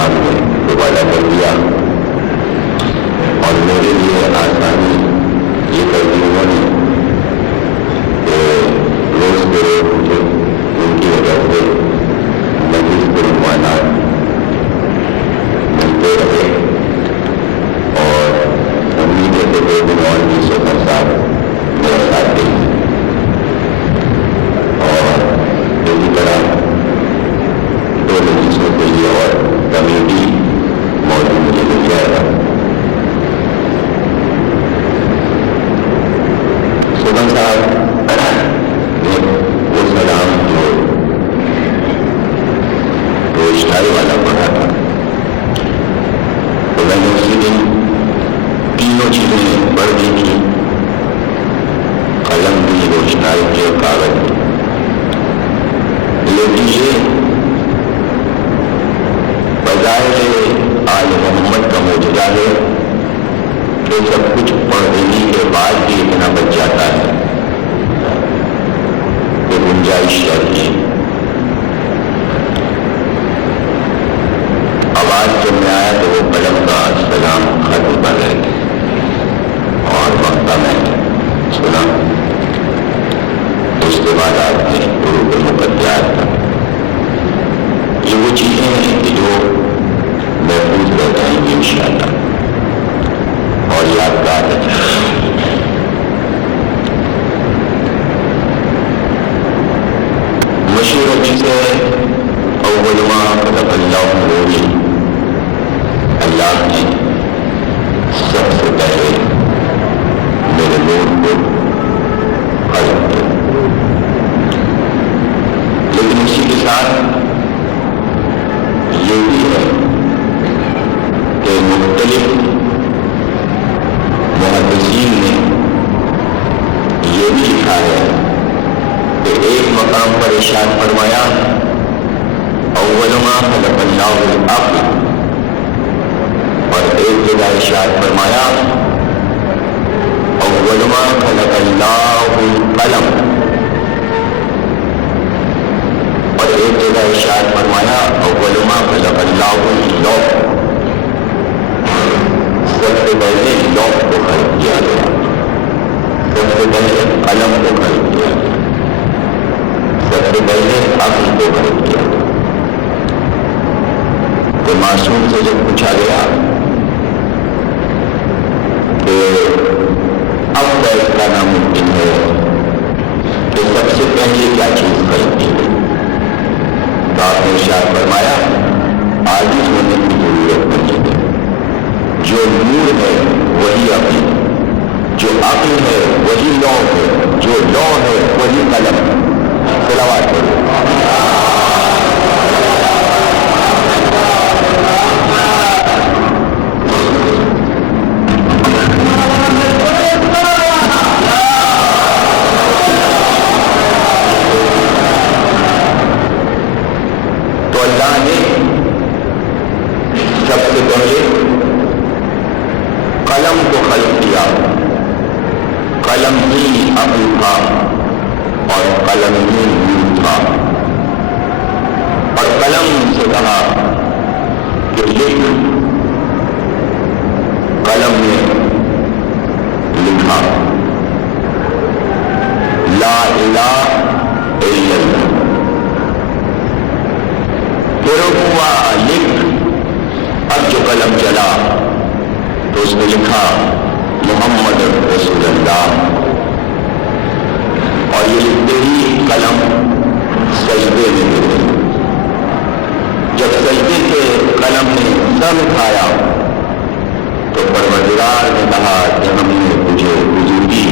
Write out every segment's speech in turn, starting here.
سامنے دوبارہ کر دیا اور میرے لیے آسانی یہ کر دی انہوں نے کہ روز کے روز مجھے ان کی وجہ سے مزید کے عنوانات ملتے رہے اور امید ہے کہ 2 دن اور بھی سفر صاحب میرے ساتھ دیں اور اسی طرح 2 مجلسوں کے لیے اور کمیٹی موضوع مجھے مل جائے گا. سبن صاحب نے وہ سلام جو روشنائی والا پڑھا تھا تو میں نے اسی دن تینوں چیزیں پڑھ دی تھی، قلم بھی، روشنائی کے کاغذ بھی. لیکن یہ بظاہر آل محمد کا معجزہ ہے کہ سب کچھ پڑھ دینے کے بعد بھی اتنا بچ جاتا ہے کہ گنجائش رہتی ہے. آواز جب میں آیا تو وہ قلم کا سلام ختم کر رہے تھے اور وقت میں سنا. اس کے بعد آپ نے حروف مقدرات کا یہ وہ چیزیں ہیں کہ جو محفوظ رہ جائیں گی انشاءاللہ اور یادگار رہ جائیں گی. مشہور حدیث ہے اول ما خلق اللہ نور، اللہ نے سب سے پہلے میرے نور کو خلق کیا. لیکن اسی کے ساتھ یہ بھی ہے کہ مختلف محدثین نے یہ بھی لکھا ہے کہ ایک مقام پر ارشاد فرمایا اول ما خلق اللہ العقل، اور ایک جگہ ارشاد فرمایا اول ما خلق اللہ القلم، اور ایک جگہ ارشاد فرمایا اول ما خلق اللہ اللوح، سب سے پہلے لوح کو خلق کیا گیا، سب سے پہلے قلم کو خلق کیا گیا، سب سے پہلے عقل کو خلق کیا گیا. تو معصوم سے جب پوچھا گیا کہ اب بیت کا ناممکن ہے کہ سب سے پہلے کیا چیز خلق کی گئی، تو آپ نے ارشاد فرمایا عاجز ہونے کی ضرورت نہیں ہے، جو نور ہے وہی عقل، جو عقل ہے وہی لوح ہے، جو لوح ہے وہی قلم. صلوات پڑھو. تو اللہ نے سب سے پہلے قلم کو خلق کیا. قلم ہی عقل تھا اور قلم ہی نور تھا، اور قلم سے کہا کہ لکھ. قلم نے لکھا لا الہ الا اللہ. پھر ہوا لکھ. اب جو قلم چلا تو اس نے لکھا محمد رسول اللہ، اور یہ لکھتے ہی قلم سجدے میں گرے. جب سجدے سے قلم نے سر اٹھایا تو پروردگار نے کہا کہ ہم نے تجھے بزرگی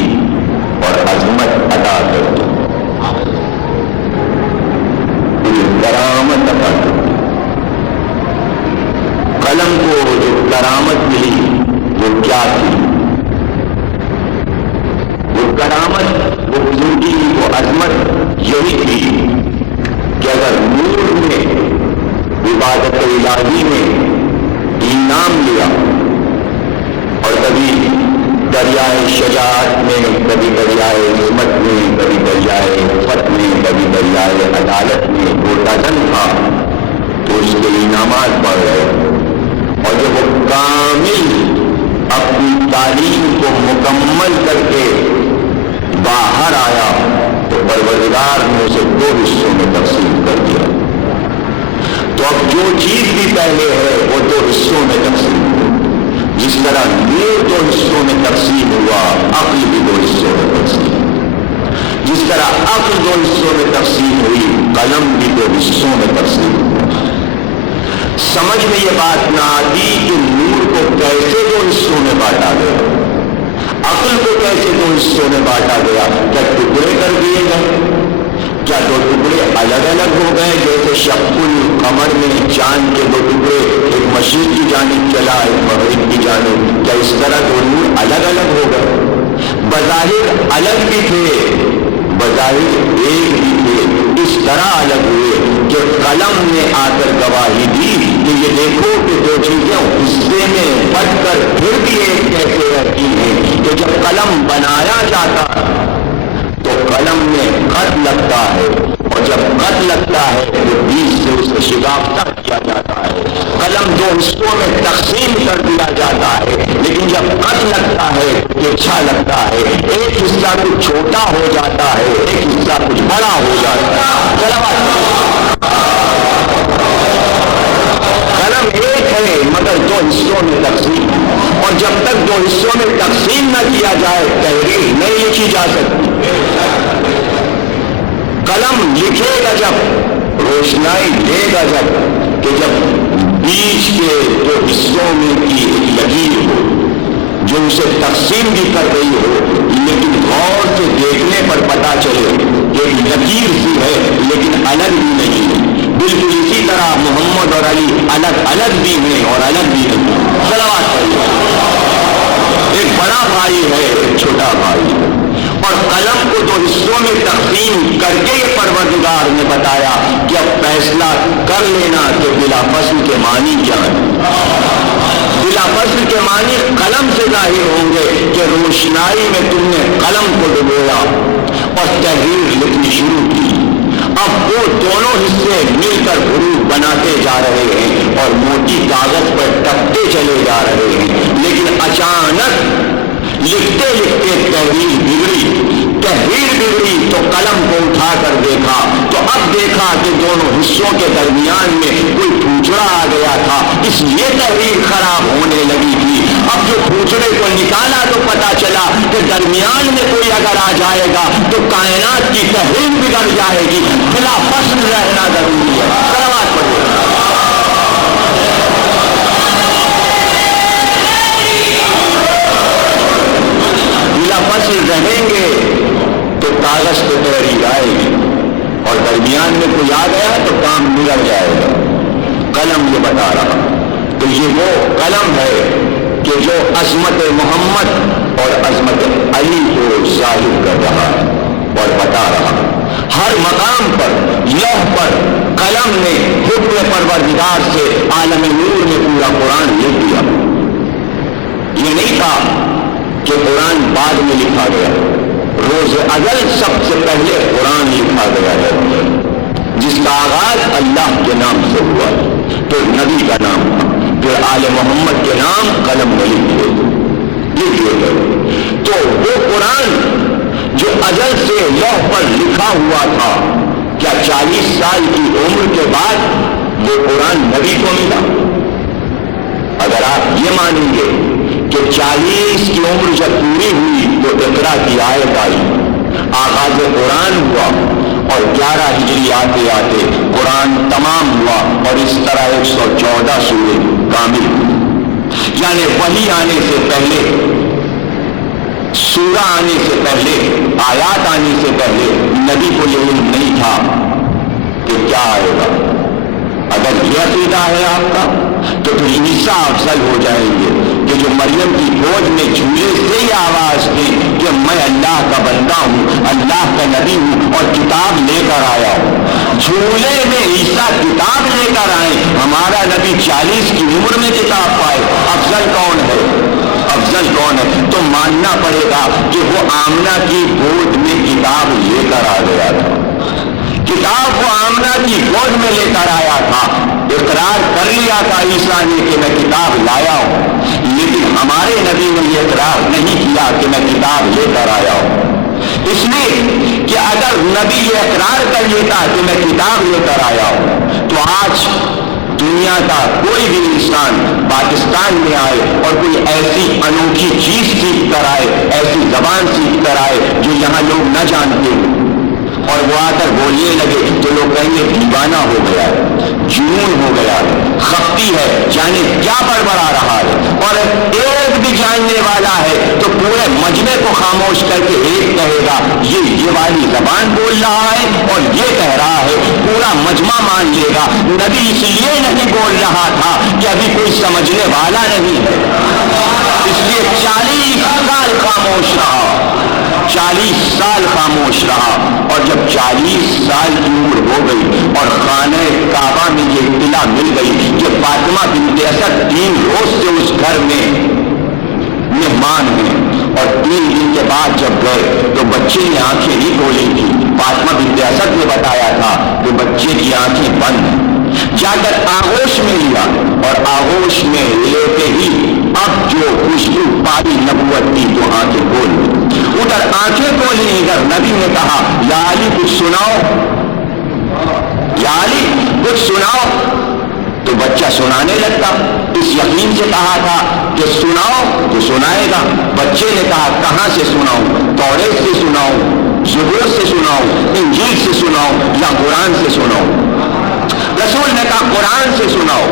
اور عظمت عطا کر دی، تجھے کرامت عطا کر دی. قلم کو جو کرامت ملی وہ کیا تھی؟ وہ کرامت، وہ بزرگی، وہ عظمت یہی تھی کہ اگر نور نے عبادت الہی میں انعام لیا اور کبھی دریائے شجاعت میں، کبھی دریائے عظمت میں، کبھی دریائے فتح میں، کبھی دریائے عدالت میں وہ ڈزن تھا، تو اس کے لیے نماز پڑھ رہے، اور جب وہ کامل اپنی تعلیم کو مکمل کر کے باہر آیا تو پروردگار نے اسے 2 حصوں میں تقسیم کر دیا۔ تو اب جو چیز بھی پہلے ہے وہ 2 حصوں میں تقسیم ہو، جس طرح نور 2 حصوں میں تقسیم ہوا، عقل بھی 2 حصوں میں تقسیم، جس طرح عقل 2 حصوں میں تقسیم ہوئی، قلم بھی 2 حصوں میں تقسیم ہوا۔ سمجھ میں یہ بات نہ آتی کہ نور کو کیسے 2 حصوں میں بانٹا گیا، عقل کو کیسے 2 حصوں میں بانٹا گیا، کیا ٹکڑے کر دیے گئے، کیا 2 ٹکڑے الگ الگ ہو گئے، جیسے شق القمر میں چاند کے 2 ٹکڑے، ایک مشرق کی جانب چلا ایک مغرب کی جانب، کیا اس طرح 2 نور الگ الگ ہو گئے؟ بظاہر الگ بھی تھے، بظاہر ایک بھی تھے، اس طرح الگ ہوئے کہ قلم نے آ کر گواہی دی کہ یہ دیکھو کہ 2 چیزیں حصے میں بٹ کر پھر بھی ایک کیسے رہتی ہیں، کہ جب قلم بنایا جاتا تو قلم میں خط لگتا ہے، اور جب خط لگتا ہے تو بیچ سے اسے شگافتہ کیا جاتا ہے، قلم 2 حصوں میں تقسیم کر دیا جاتا ہے، لیکن جب خط لگتا ہے تو اچھا لگتا ہے، ایک حصہ کچھ چھوٹا ہو جاتا ہے، ایک حصہ کچھ بڑا ہو جاتا ہے۔ قلم ایک ہے مگر 2 حصوں میں تقسیم، اور جب تک 2 حصوں میں تقسیم نہ کیا جائے تحریر نہیں لکھی جا سکتی۔ قلم لکھے گا جب، روشنائی دے گا جب، کہ جب بیچ کے 2 حصوں میں کی ایک لکیر ہو جو اسے تقسیم بھی کر رہی ہو، لیکن غور سے دیکھنے پر پتا چلے کہ ایک لکیر سی ہے لیکن الگ بھی نہیں ہے۔ بالکل اسی طرح محمد اور علی الگ الگ بھی ہیں اور الگ بھی نہیں۔ صلوات پڑھیے۔ ایک بڑا بھائی ہے ایک چھوٹا بھائی، اور قلم کو 2 حصوں میں تقسیم کر کے یہ پروردگار نے بتایا کہ اب فیصلہ کر لینا کہ بلا فصل کے معنی کیا ہے۔ بلا فصل کے معنی قلم سے ظاہر ہوں گے کہ روشنائی میں تم نے قلم کو ڈبویا اور تحریر لکھنی شروع کی۔ اب وہ دونوں حصے مل کر حروف بناتے جا رہے ہیں اور موٹی کاغذ پر ٹپتے چلے جا رہے ہیں، لیکن اچانک لکھتے لکھتے تحریر بگڑی تو قلم کو اٹھا کر دیکھا تو اب دیکھا کہ دونوں حصوں کے درمیان میں کوئی پھوچڑا آ گیا تھا، اس لیے تحریر خراب ہونے لگی تھی۔ اب جو پھوچڑے کو نکالا تو پتا چلا کہ درمیان میں کوئی اگر آ جائے گا تو کائنات کی تحریر بگڑ جائے گی، بلا فصل رہنا ضروری ہے۔ صلوات پڑھیے۔ بلا فصل رہیں گے تو کاغذ پہ تحریر آئے گی، اور درمیان میں کوئی آ گیا تو کام بگڑ جائے گا۔ قلم یہ بتا رہا، تو یہ وہ قلم ہے کہ جو عظمت محمد اور عظمت علی کو ظاہر کر رہا ہے اور بتا رہا۔ ہر مقام پر لوح پر قلم نے حکم پروردگار سے عالم نور میں پورا قرآن لکھ دیا۔ یہ نہیں تھا کہ قرآن بعد میں لکھا گیا، روز ازل سب سے پہلے قرآن لکھا گیا ہے، جس کا آغاز اللہ کے نام سے ہوا، پھر نبی کا نام تھا، پھر آل محمد کے نام قلم میں لکھے گئے۔ تو وہ قرآن جو ازل سے لوح پر لکھا ہوا تھا، کیا 40 سال کی عمر کے بعد وہ قرآن نبی کو ملا؟ اگر آپ یہ مانیں گے کہ 40 کی عمر جب پوری ہوئی تو اقرا کی آیت آئی، آغاز قرآن ہوا، اور 11 ہجری آتے آتے قرآن تمام ہوا، اور اس طرح 114 سورے کامل ہوئی۔ یعنی وحی آنے سے پہلے، سورہ آنے سے پہلے، آیات آنے سے پہلے نبی کو یہ علم نہیں تھا کہ کیا آئے گا۔ اگر یہ عقیدہ ہے آپ کا تو پھر عیسیٰ افضل ہو جائیں گے کہ جو مریم کی گود میں جھولے سے ہی آواز دی کہ میں اللہ کا بندہ ہوں، اللہ کا نبی ہوں اور کتاب لے کر آیا ہوں۔ جھولے میں عیسیٰ کتاب لے کر آئے، ہمارا نبی 40 کی عمر میں کتاب پائے، افضل کون ہے؟ افضل کون ہے؟ تو ماننا پڑے گا کہ وہ آمنہ کی گود میں کتاب لے کر آ گیا تھا، کتاب کو آمنہ کی گود میں لے کر آیا تھا، اقرار کر لیا تھا عیسیٰ نے کہ میں کتاب لایا ہوں، لیکن ہمارے نبی نے یہ اقرار نہیں کیا کہ میں کتاب لے کر آیا ہوں، اس لیے کہ اگر نبی یہ اقرار کر لیتا کہ میں کتاب لے کر آیا ہوں تو آج دنیا کا کوئی بھی انسان پاکستان میں آئے اور کوئی ایسی انوکھی چیز سیکھ کر آئے، ایسی زبان سیکھ کر آئے جو یہاں لوگ نہ جانتے، اور وہ آ کر بولنے لگے تو لوگ کہیں گے دیوانہ ہو گیا ہے، جنون ہو گیا ہے، خفتی ہے، جانے کیا بڑبڑا رہا ہے، اور ایک بھی جاننے والا ہے تو پورے مجمع کو خاموش کر کے ایک کہے گا یہ والی زبان بول رہا ہے اور یہ کہہ رہا ہے، پورا مجمع مان لے گا۔ نبی اس لیے نہیں بول رہا تھا کہ ابھی کوئی سمجھنے والا نہیں ہے، اس لیے 40 سال خاموش رہا، 40 سال خاموش رہا، اور جب 40 سال کی عمر ہو گئی اور خانہ کعبہ میں یہ اطلاع مل گئی کہ فاطمہ بنت اسد 3 روز سے اس گھر میں مہمان ہیں، اور 3 دن کے بعد جب گئے تو بچے نے آنکھیں نہیں کھولی تھی، فاطمہ بنت اسد نے بتایا تھا کہ بچے کی آنکھیں بند ہیں، جا کر آغوش میں لیا، اور آغوش میں لیتے ہی اب جو خوشبو پاری نبوت تھی تو آنکھیں کھول دی، ادھر آنکھیں کھولی، ادھر نبی نے کہا یا علی کچھ سناؤ، یا علی کچھ سناؤ، تو بچہ سنانے لگتا، اس یقین سے کہا تھا کہ سناؤ تو سنائے گا۔ بچے نے کہا کہاں سے سناؤں، توریت سے سناؤں، زبور سے سناؤں، انجیل سے سناؤں یا قرآن سے سناؤں؟ رسول نے کہا قرآن سے سناؤ،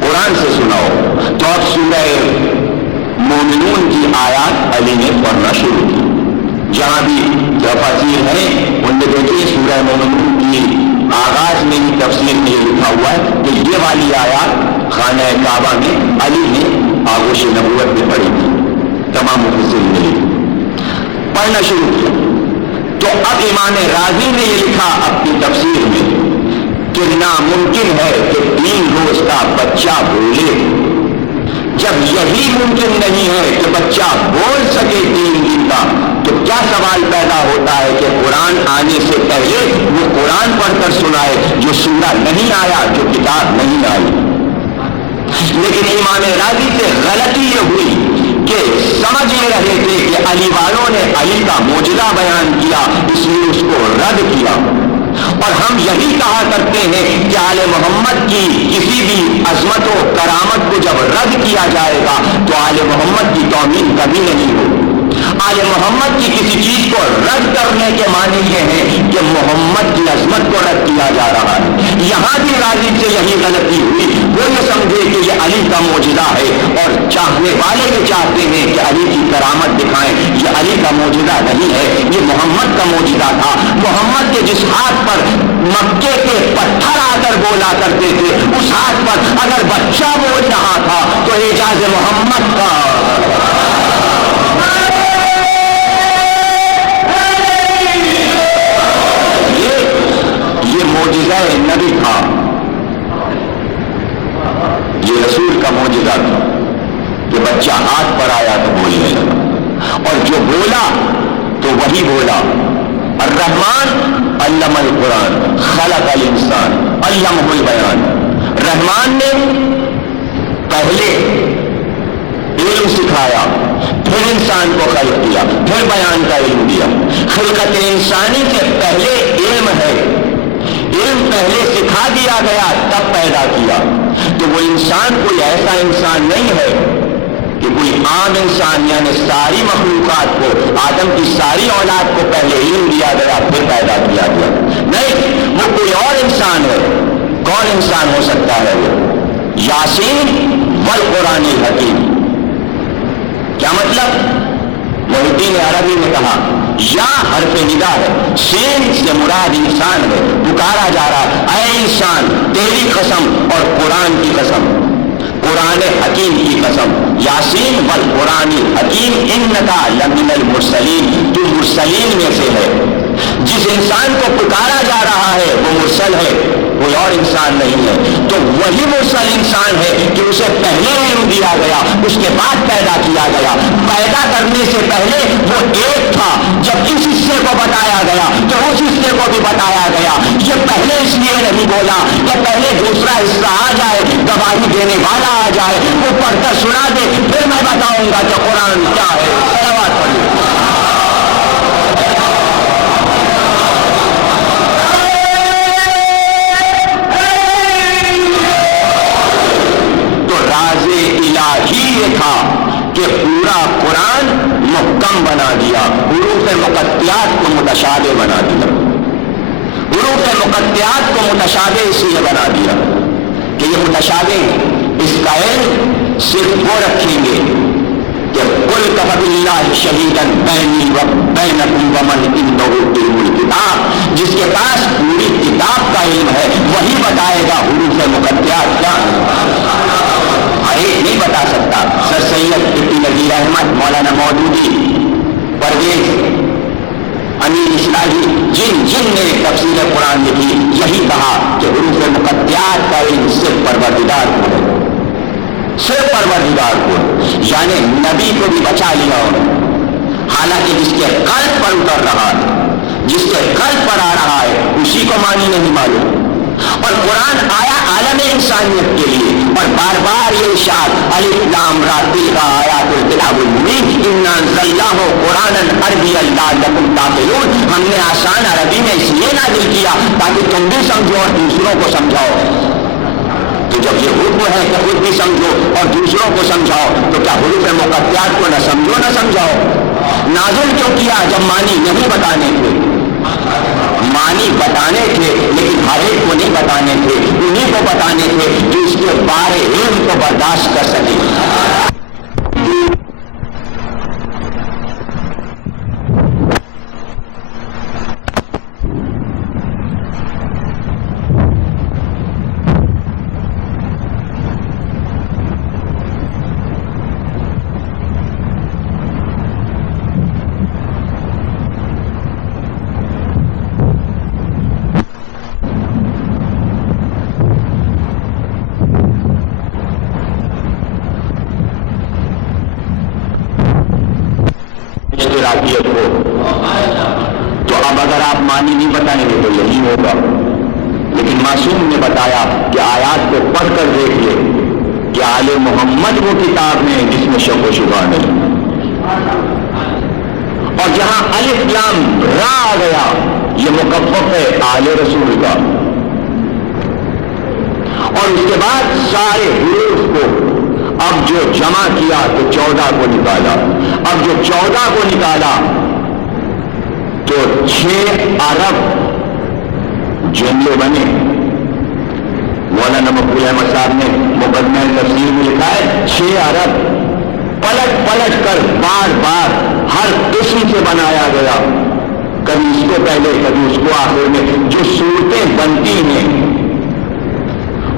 قرآن سے سناؤ۔ تو اب سورہ مومنون کی آیات علی نے پڑھنا شروع کی، جہاں بھی تفاسیر ہیں ان میں دیکھیے سورہ مومنون کی آغاز میں ہی تفسیر میں یہ لکھا ہوا ہے کہ یہ والی آیات خانہ کعبہ میں علی نے آغوش نبوت میں پڑھی تھی، تمام مفسرین نے پڑھنا شروع کیا۔ تو اب امام رازی نے یہ لکھا اپنی تفسیر میں کہ ناممکن ہے کہ 3 روز کا بچہ بولے، جب یہی ممکن نہیں ہے کہ بچہ بول سکے 3 دن کا، تو کیا سوال پیدا ہوتا ہے کہ قرآن آنے سے پہلے وہ قرآن پڑھ کر سنائے جو سورہ نہیں آیا، جو کتاب نہیں آئی۔ لیکن امام راضی سے غلطی یہ ہوئی کہ سمجھ یہ رہے تھے کہ علی والوں نے علی کا معجزہ بیان کیا اس لیے اس کو رد کیا، اور ہم یہی کہا کرتے ہیں کہ آل محمد کی کسی بھی عظمت و کرامت کو جب رد کیا جائے گا تو آل محمد کی توہین کبھی نہیں ہوگی۔ آل محمد کی کسی چیز کو رد کرنے کے معنی یہ ہے کہ محمد کی عظمت کو رد کیا جا رہا ہے۔ یہاں بھی راضی سے یہی غلطی ہوئی، وہ یہ سمجھے کہ یہ علی کا معجزہ ہے، اور چاہنے والے یہ چاہتے ہیں کہ علی کی کرامت دکھائیں، یہ علی کا معجزہ نہیں ہے، یہ محمد کا معجزہ تھا۔ محمد کے جس ہاتھ پر مکے کے پتھر آ کر بولا کرتے تھے، اس ہاتھ پر اگر بچہ بول رہا تھا تو اعجاز محمد کا۔ یہ معجزہ نبی تھا، یہ رسول کا معجزہ تھا کہ بچہ ہاتھ پر آیا تو بولنے لگا، اور جو بولا تو وہی بولا۔ الرحمن علم القرآن خلق الانسان علمہ البیان، رحمان نے پہلے علم سکھایا، پھر انسان کو خلق کیا، پھر بیان کا علم دیا۔ خلقت انسانی سے پہلے علم ہے، علم پہلے سکھا دیا گیا تب پیدا کیا۔ تو وہ انسان کوئی ایسا انسان نہیں ہے کہ کوئی عام انسان، یعنی ساری مخلوقات کو، آدم کی ساری اولاد کو پہلے علم دیا گیا پھر پیدا کیا گیا، نہیں، وہ کوئی اور انسان ہے۔ کون انسان ہو سکتا ہے وہ؟ یاسین والقرآن الحکیم۔ کیا مطلب؟ محی الدین عربی نے کہا یا حرف ندا ہے، سین سے مراد انسان ہے، پکارا جا رہا اے انسان تیری قسم اور قرآن کی قسم، قرآن حکیم کی قسم، یاسین والقرآن حکیم انکا لمن المرسلین، تو مرسلین میں سے ہے۔ جس انسان کو پکارا جا رہا ہے وہ مرسل ہے، وہ کوئی اور انسان نہیں ہے، تو وہی مرسل انسان ہے کہ اسے پہلے علم دیا گیا، اس کے بعد پیدا کیا گیا۔ پیدا کرنے سے پہلے وہ ایک تھا، جب اس حصے کو بتایا گیا تو اس حصے کو بھی بتایا گیا۔ یہ پہلے اس لیے نہیں بولا کہ پہلے دوسرا حصہ آ جائے، گواہی دینے والا آ جائے، وہ پڑھ کر سنا دے، پھر میں بتاؤں گا کہ قرآن کیا ہے۔ صلوات پڑھیے۔ تو راز الہی یہ تھا کہ پورا قرآن محکم بنا دیا، حروف مقطعات کو متشابہ بنا دیا۔ حروف مقطعات کو متشابہ اس لیے بنا دیا کہ یہ متشابہ، اس کا علم صرف وہ رکھیں گے کہ قل کفی باللہ شہیدا بینی و بینکم ومن عندہ علم الکتاب، جس کے پاس پوری کتاب کا علم ہے وہی بتائے گا حروف مقطعات کیا ہر ایک نہیں بتا سکتا۔ سر سید ابن نذیر احمد، مولانا مودودی، پرویز، امیر اصلاحی، جن نے تفسیر قرآن لکھی، یہی کہا کہ حروف مقطعات کا علم صرف پروردگار کو ہے، صرف پروردگار کو، یعنی نبی کو بھی بچا لیا انہوں، حالانکہ جس کے قلب پر اتر رہا ہے، جس کے قلب پر آ رہا ہے، اسی کو معنی نہیں معلوم۔ اور قرآن آیا عالم انسانیت کے لیے، اور بار بار یہ ارشاد الف لام را تلک آیات الکتاب المبین انا انزلناہ قرآنا عربیا لعلکم تعقلون، ہم نے آسان عربی میں اس لیے نازل کیا تاکہ تم بھی سمجھو اور دوسروں کو سمجھاؤ۔ تو جب یہ حکم ہے کہ خود بھی سمجھو اور دوسروں کو سمجھاؤ، تو کیا حروف مقطعات کو نہ سمجھو نہ سمجھاؤ؟ نازل کیوں کیا جب معنی نہیں بتانے تھے؟ معنی بتانے تھے لیکن ہر ایک کو نہیں بتانے تھے، انہیں کو بتانے تھے جو اس کے بارے علم کو برداشت کر سکے۔ تو اب اگر آپ معنی نہیں بتائیں گے تو یہی ہوگا، لیکن معصوم نے بتایا کہ آیات کو پڑھ کر دیکھیے کہ آل محمد وہ کتاب میں جس میں شک و شبہ نہیں، اور جہاں الف لام را آ گیا یہ مکفف ہے آل رسول کا، اور اس کے بعد سارے حروف کو اب جو جمع کیا تو 14 کو نکالا، اب جو 14 کو نکالا تو 6 ارب جملے بنے۔ مولانا مقبول احمد صاحب نے مقدمہ تفسیر میں لکھا ہے 6 ارب پلٹ پلٹ کر بار بار ہر قسم سے بنایا گیا، کبھی اس کو پہلے کبھی اس کو آخر میں۔ جو صورتیں بنتی ہیں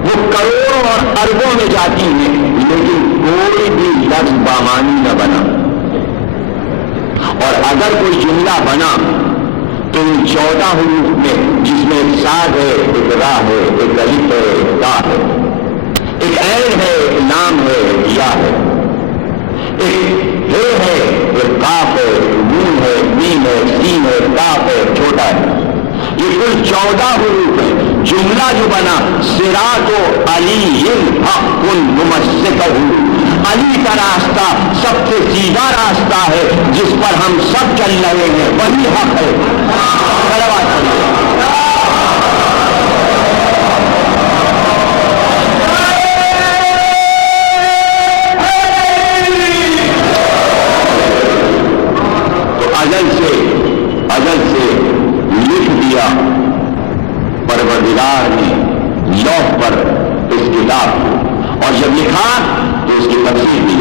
وہ کروڑوں اور اربوں میں جاتی ہیں، لیکن کوئی بھی لفظ بامانی نہ بنا، اور اگر کوئی جملہ بنا تو ان 14 حروف میں، جس میں ایک صاد ہے، ایک را ہے، ایک الف ہے، ایک تا ہے، ایک عین ہے، ایک لام ہے، ایک یا ہے، ایک ہے، ایک قاف ہے، ایک نون ہے، میم ہے، سین ہے، کاف ہے، چھوٹا ہے، یہ کل 14 حروف ہے۔ جملہ جو بنا صراط علی حق ممسکہ، علی کا راستہ سب سے سیدھا راستہ ہے جس پر ہم سب چل رہے ہیں، وہی حق ہے۔ تو ازل سے لکھ دیا پروردگار نے لوح پر اس کتاب کو، اور جب لکھا تو اس کی تفسیر بھی،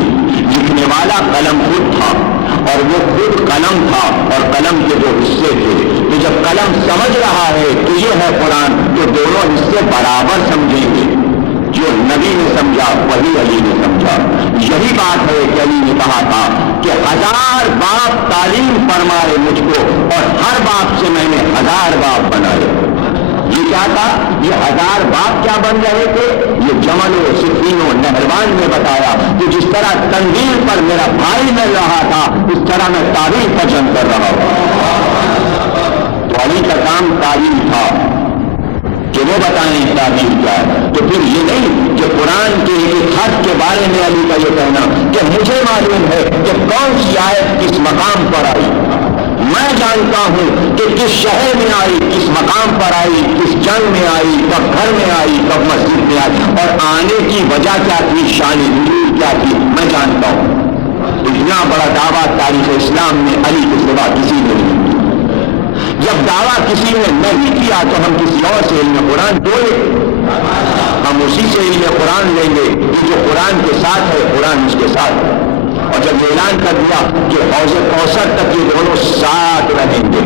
لکھنے والا قلم خود تھا اور وہ خود قلم تھا اور قلم کے جو حصے تھے، تو جب قلم سمجھ رہا ہے تو یہ ہے قرآن، تو دونوں حصے برابر سمجھیں گے، جو نبی نے سمجھا وہی علی نے سمجھا۔ یہی بات ہے کہ علی نے کہا تھا کہ 1000 باپ تعلیم فرمائے مجھ کو اور ہر باپ سے میں نے 1000 باپ بنائے۔ یہ یہ کیا تھا؟ یہ 1000 باغ کیا بن رہے تھے؟ یہ جمل و صفین و نہروان میں بتایا کہ جس طرح تنزیل پر میرا بھائی مل رہا تھا اس طرح میں تعریف کا جنگ کر رہا ہوں۔ تو علی کا کام تعریف تھا کہ وہ بتائیں تعبیر کیا ہے۔ تو پھر یہ نہیں کہ قرآن کے ایک حرف کے بارے میں علی کا یہ کہنا کہ مجھے معلوم ہے کہ کون سی آیت کس مقام پر آئی، میں جانتا ہوں کہ کس شہر میں آئی، کس مقام پر آئی، کس جنگ میں آئی، کب گھر میں آئی، کب مسجد میں آئی، اور آنے کی وجہ کیا تھی، شان نزول کیا تھی، میں جانتا ہوں۔ اتنا بڑا دعویٰ تاریخ اسلام میں علی کے سوا کسی نے نہیں کیا۔ جب دعویٰ کسی نے نہیں کیا تو ہم کسی اور سے علم قرآن بولے، ہم اسی سے علم قرآن لیں گے کہ جو قرآن کے ساتھ ہے قرآن اس کے ساتھ ہے۔ اور جب اعلان کر دیا کہ حوض کوثر تک یہ دونوں ساتھ رہیں گے،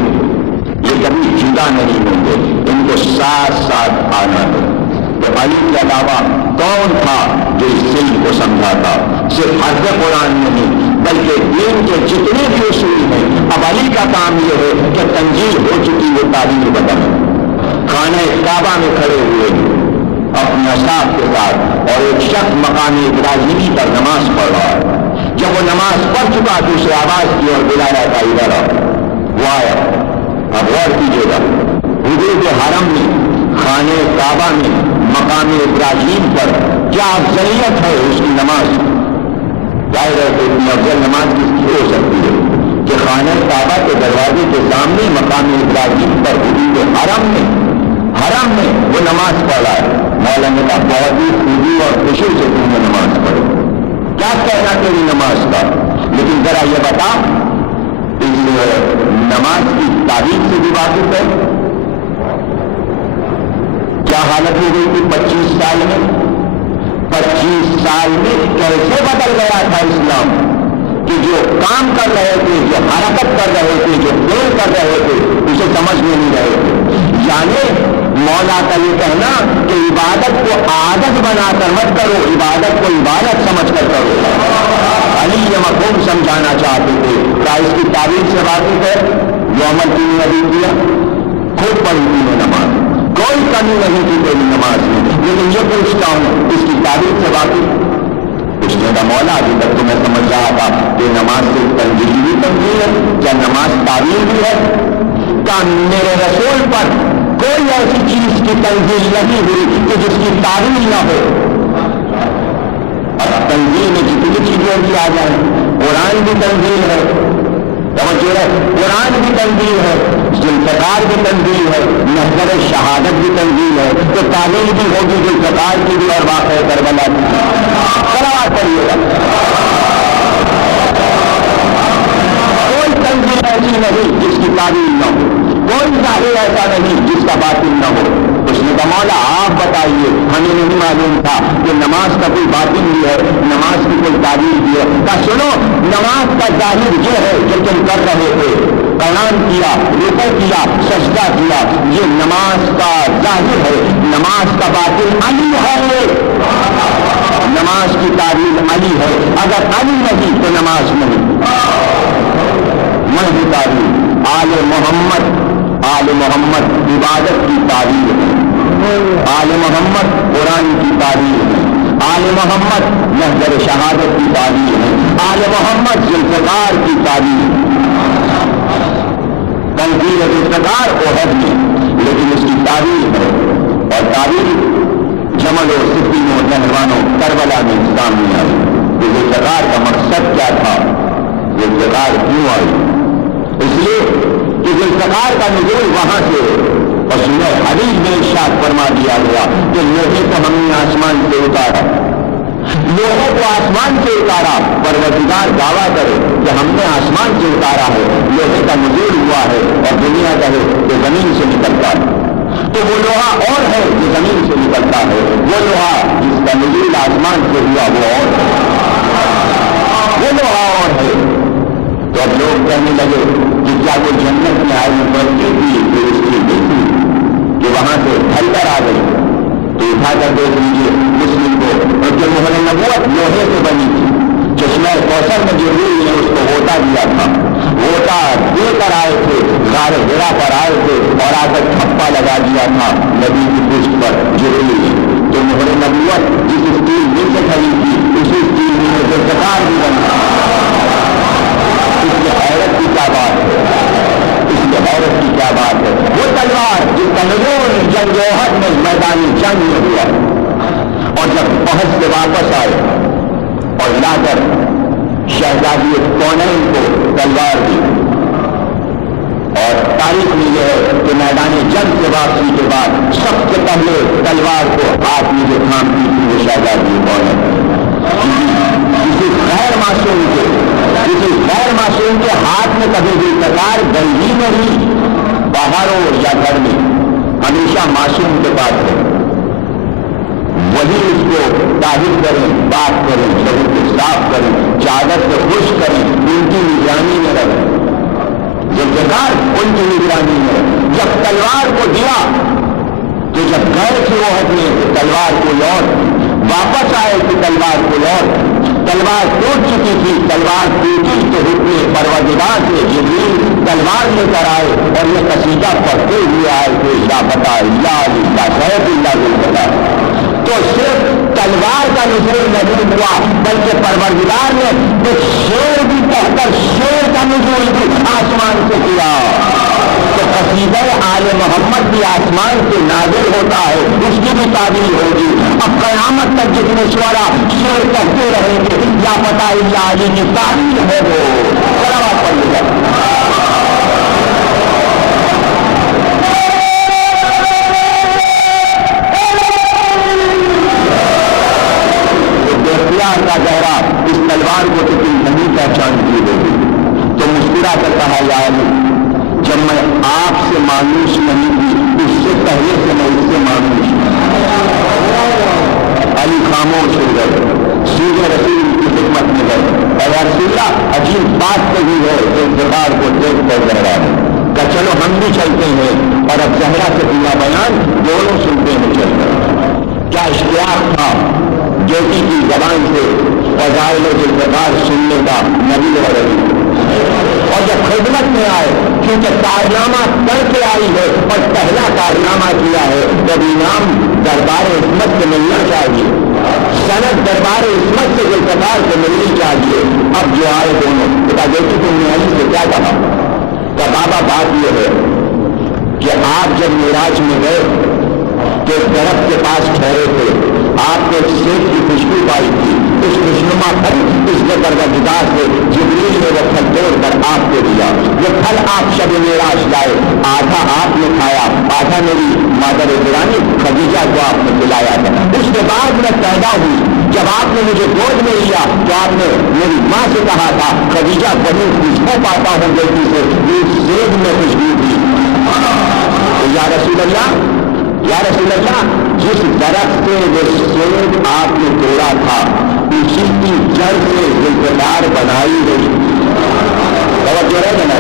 یہ کبھی جدا نہیں ہوں گے، ان کو ساتھ ساتھ آنا ہے۔ تو علی کے علاوہ کون تھا جو اس علم کو سمجھا تھا؟ صرف حرف قرآن نہیں بلکہ دین کے جتنے بھی اصول ہیں، اب علی کا کام یہ ہے کہ تنزیل ہو چکی وہ تعبیر بدلیں۔ خانہ کعبہ میں کھڑے ہوئے اپنے اصحاب کے ساتھ اور ایک شخص مقام ابراہیمی پر نماز پڑھ رہا ہے۔ جب وہ نماز پڑھ چکا تو اسے آواز کی اور بلایا تھا ادھر وہ آیا۔ اب غور کیجیے گا، حدود حرم میں، خانہ کعبہ میں، مقام ابراہیم پر کیا افضلیت ہے اس کی نماز؟ ظاہر ہے کہ اتنی افضل نماز کس کی ہو سکتی ہے کہ خانہ کعبہ کے دروازے کے سامنے مقام ابراہیم پر حدود حرم میں وہ نماز پڑھا ہے۔ مولا نے کہا بہت ہی خوبی اور خوشی سے تم نے نماز پڑھی، کیا کہنا تیری نماز کا؟ لیکن ذرا یہ بتا، اس نماز کی تاریخ سے بھی واقف ہے؟ کیا حالت ہو گئی تھی 25 سال میں؟ 25 سال میں کیسے بدل گیا تھا اسلام کہ جو کام کر رہے تھے، جو حرکت کر رہے تھے، جو فعل کر رہے تھے اسے سمجھ میں نہیں رہے تھے۔ یعنی مولا کا یہ کہنا کہ عبادت کو عادت بنا کر مت کرو، عبادت کو عبادت سمجھ کر کرو۔ علی یہ مفہوم سمجھانا چاہتے تھے۔ کیا اس کی تعبیر سے واقف ہے؟ یوم الدین ابھی دیا خوب پڑھی تھی میں نماز، کوئی کمی نہیں تھی تیری نماز میں، لیکن یہ پوچھتا ہوں اس کی تعبیر سے واقف؟ پوچھنے کا مولا ابھی تک تو میں سمجھ رہا تھا کہ نماز صرف تنزیل بھی تنزیل ہے، کیا نماز تعبیر بھی ہے؟ کیا میرے رسول پر کوئی ایسی چیز کی تنزیل نہیں ہوئی کہ جس کی تعبیر نہ ہو؟ اب تنزیل میں جتنی چیزیں بھی آ جائیں، قرآن بھی تنزیل ہے، قرآن بھی تنزیل ہے، ذوالفقار بھی تنزیل ہے، محضر شہادت بھی تنزیل ہے، تو تعبیر بھی ہوگی ذوالفقار کی بھی اور واقع کربلا کی۔ صلوات پڑھیے گا۔ کوئی تنزیل ایسی نہیں جس کی تعبیر نہ ہو، کوئی ظاہر ایسا نہیں جس کا باطن نہ ہو۔ اس نے کہا مولا آپ بتائیے، ہمیں نہیں معلوم تھا کہ نماز کا کوئی باطن بھی ہے، نماز کی کوئی تعبیر بھی ہے۔ کہا سنو، نماز کا ظاہر یہ ہے کہ تم کر رہے تھے، قیام کیا، رکوع کیا، سجدہ کیا، یہ نماز کا ظاہر ہے، نماز کا باطن علی ہے، نماز کی تعبیر علی ہے، اگر علی نہیں تو نماز نہیں۔ میں تعبیر آل محمد عبادت کی تعبیر ہے، آل محمد قرآن کی تعبیر ہے، آل محمد محضر شہادت کی تعبیر ہے، آل محمد ذوالفقار کی تعبیر ہے۔ تنزیل ذوالفقار احد میں، لیکن اس کی تعبیر ہے، اور تعبیر جمل و صفین و نہروان و کربلا میں سامنے آئی۔ ذوالفقار کا مقصد کیا تھا؟ ذوالفقار کیوں آئی؟ اس لیے کہ ذوالفقار کا نزول وہاں سے، اور سنیں حدیث میں ارشاد فرما دیا گیا کہ لوہے کو ہم نے آسمان سے اتارا، لوہے کو آسمان سے اتارا، پروردگار دعویٰ کرے کہ ہم نے آسمان سے اتارا ہے، لوہے کا نزول ہوا ہے، اور دنیا کہے کہ زمین سے نکلتا ہے، تو وہ لوہا اور ہے جو زمین سے نکلتا ہے، وہ لوہا جس کا نزول آسمان سے ہوا وہ اور ہے، وہ لوہا اور ہے۔ تو اب لوگ کہنے لگے کہ کیا وہ جنت میں آئی بڑھتی تھی پھر اس کی دیکھی کہ وہاں سے ڈھل کر آ گئی، تو اٹھا کر دیکھ لیجیے مسلم کو، اور جو مہر نبوت لوہے سے بنی تھی، چشمہ کوثر میں جو روئی ہے اس کو ہوتا دیا تھا، غوطہ دے کر آئے تھے، غار حرا پر آئے تھے اور آ کر ٹھپا لگا دیا تھا نبی کی پشت پر جبریل نے، تو مہر نبوت جس اسٹیل مل سے کھڑی تھی اسی اسٹیل مل میں ذوالفقار بھی بنا۔ اس کی حیرت کی کیا بات ہے، اس کی حیرت کی کیا بات ہے؟ وہ تلوار جس کا نزول جنگ احد میں میدان جنگ میں ہوا، اور جب پہنچ سے واپس آئے اور لا کر شہزادی کونین کو تلوار دی، اور تاریخ میں یہ ہے کہ میدان جنگ سے واپسی کے بعد سب سے پہلے تلوار کو ہاتھ میں جو تھامتی تھی وہ شہزادی کونین، کسی غیر معصوم کے ہاتھ میں کبھی بھی تلوار گئی نہیں، باہر ہو یا گھر میں، ہمیشہ معصوم کے پاس ہے، وہی اس کو طاہر کریں، بات کریں، شہر کو صاف کریں، چادر سے خوش کریں، ان کی نگرانی میں رہیں، ذوالفقار ان کی نگرانی میں رہیں۔ جب تلوار کو دیا تو جب گئے تھے وہ ہٹنے تلوار کو لوٹ، واپس آئے کہ تلوار کو لوٹ، تلوار ٹوٹ چکی تھی، تلوار ٹوٹی تو حکم پروردگار سے جبریل تلوار لے کر آئے اور یہ قصیدہ پڑھتے ہوئے آئے تھے، یا بتا اللہ علیہ صاحب اللہ ذوالفقار۔ تو صرف تلوار کا نزول نہیں ہوا بلکہ پروردگار نے ایک شیر بھی کہہ کر شیر کا نزول بھی آسمان سے کیا، تو قصیدہ آل محمد بھی آسمان سے نازل ہوتا ہے، اس کی بھی تعبیر ہوگی۔ اب قیامت تک جتنے شعرا شیر کہتے رہیں گے یا پتہ اللہ علی کی تعبیر ہے وہ صلوات پڑھیے گا۔ کا گہرا اس تلوار کو تو تم نہیں پہچانتی ہوگی، تو مسکرا کر کہا یا علی، جب میں آپ سے مانوس نہیں تھی اس سے پہلے سے میں اس سے مانوس ہوں۔ علی خاموش ہو گئے، سیدھے رسول کی خدمت میں گئے، اے رسول اللہ عجیب بات کہی ہے، ذوالفقار کو دیکھ کر زہرا ہے کہ چلو ہم بھی چلتے ہیں، اور اب زہرا سے پورا بیان دونوں سنتے ہیں چل کر۔ کیا اشتیاق تھا بیٹی کی زبان سے فضائل ذوالفقار سننے کا نبی علیہ، اور جب خدمت میں آئے کیونکہ کارنامہ کر کے آئی ہے اور پہلا کارنامہ کیا ہے، جب انعام دربار عصمت سے ملنا چاہیے، سند دربار عصمت سے ذوالفقار سے ملنی چاہیے۔ اب جو آئے دونوں بیٹا بیٹی تم نے علی سے کیا کہا کہ بابا بات یہ ہے کہ آپ جب معراج میں گئے تو درخت کے پاس ٹھہرے تھے، آپ کو ایک سیب کی خوشبو پائی تھی، اس خوشنما پھل اس کے پروردگار سے جبریل نے وہ پھل توڑ کر آپ کو دیا، وہ پھل آپ شب معراج لائے، آدھا آپ نے کھایا، آدھا میری مادر گرامی خدیجہ کو آپ نے کھلایا تھا۔ اس کے بعد میں پیدا ہوئی، جب آپ نے مجھے گود میں لیا تو آپ نے میری ماں سے کہا تھا خدیجہ بہت خوشبو پاتا ہوں بیٹی سے، اس سیب میں خوشبو تھی۔ یا رسول اللہ، یا رسول اللہ، جس درخت سے وہ سیب آپ نے توڑا تھا اسی کی جڑ سے ذوالفقار بنائی گئی، توجہ ہے نا،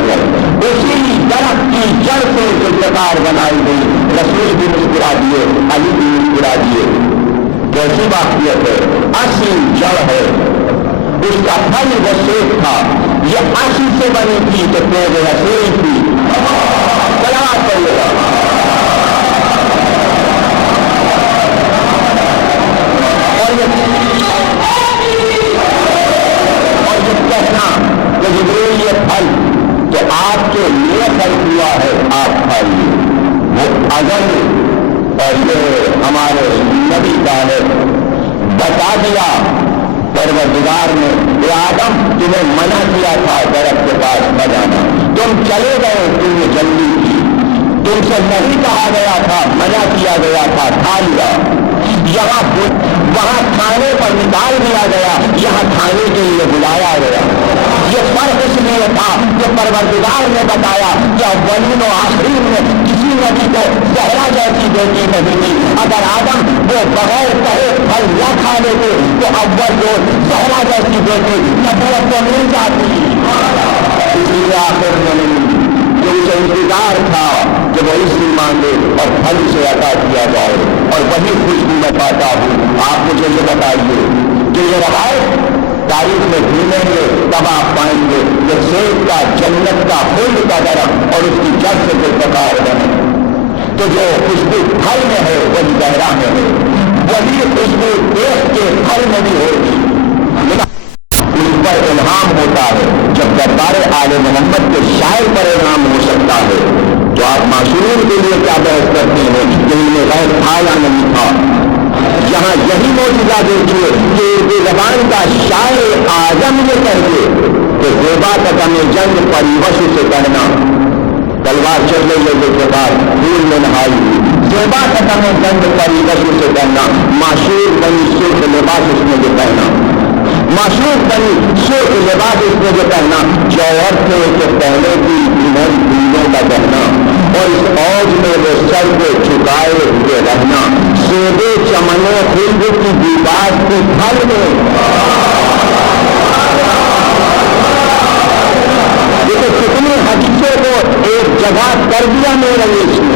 اسی درخت کی جڑ سے ذوالفقار بنائی گئی۔ رسول بھی مسکرا دیے، علی بھی مسکرا دیے۔ کیسی واقعیت ہے، اصل جڑ ہے، اس کا پھل وہ سیب تھا، یہ اصل سے بنی تھی تو پیڑ رسول تھی۔ صلوات پڑھیے گا۔ اور یہ کہنا کہ جبریل یہ پھل تو آپ کے لیے پھل ہوا ہے، آپ کھائیے، وہ اگر اور یہ ہمارے نبی کا ہے، بتا دیا پروردگار نے کہ آدم تمہیں منع کیا تھا درخت کے پاس نہ جانا، تم چلے گئے، تم نے جلدی کی، تم سے نہیں کہا گیا تھا، منع کیا گیا تھا، کھا لیا، یہاں وہاں کھانے پر نکال دیا گیا، یہاں کھانے کے لیے بلایا گیا۔ یہ فرق اس لیے تھا کہ پروردگار نے بتایا کہ اولین و آخرین میں کسی نبی کو زہرا جیسی بیٹی نہیں تھی، اگر آدم وہ بغیر کہے پھل نہ کھا لیتے تو اول جو زہرا جیسی بیٹی نبوت کو مل جاتی۔ اس لیے آخر میں جو اسے انتظار تھا کہ وہ اس سے مانگے اور پھل سے عطا کیا جائے، اور وہی خوشبو میں پاتا ہوں۔ آپ مجھے یہ بتائیے کہ یہ روایت تاریخ میں ڈھونڈیں گے تب آپ پائیں گے کہ سیب کا جنت کا پھول کا درخت اور اس کی جڑ سے جو پکار بنے تو جو خوشبو پھل میں ہے وہی گہرا میں ہے، وہی خوشبو دیکھ کے پھل میں بھی ہوگی۔ اس پر الہام ہوتا ہے، جب دربار آل محمد کے شاعر پر الہام ہو سکتا ہے تو آپ معشور کے لیے کیا بحث کرتے ہیں کہ ان میں غیر تھا یا نہیں تھا؟ یہاں یہی معجزہ دیکھیے کہ اردو زبان کا شاعر اعظم یہ کہتے کہ زیبا قدم جنگ پریوش سے کہنا، تلوار چل رہی ہے کے بعد پھول میں نہائی، زیبا قدم جنگ پریوش سے کہنا، معشور بنی سرخ لباس اس میں جو پہنا، معشوق بنی سرخ لباس اس میں جو پہنا، جوہر تھے کہ پہلے بھی انہیں پھولوں کا گہنا، اور اس اوج میں وہ سر کو جھکائے ہوئے رہنا، سیبے چمنوں خلد کی دیوار کی پھل میں۔ یہ تو کتنی حقیقے کو ایک جگہ کر دیا میرے اس نے۔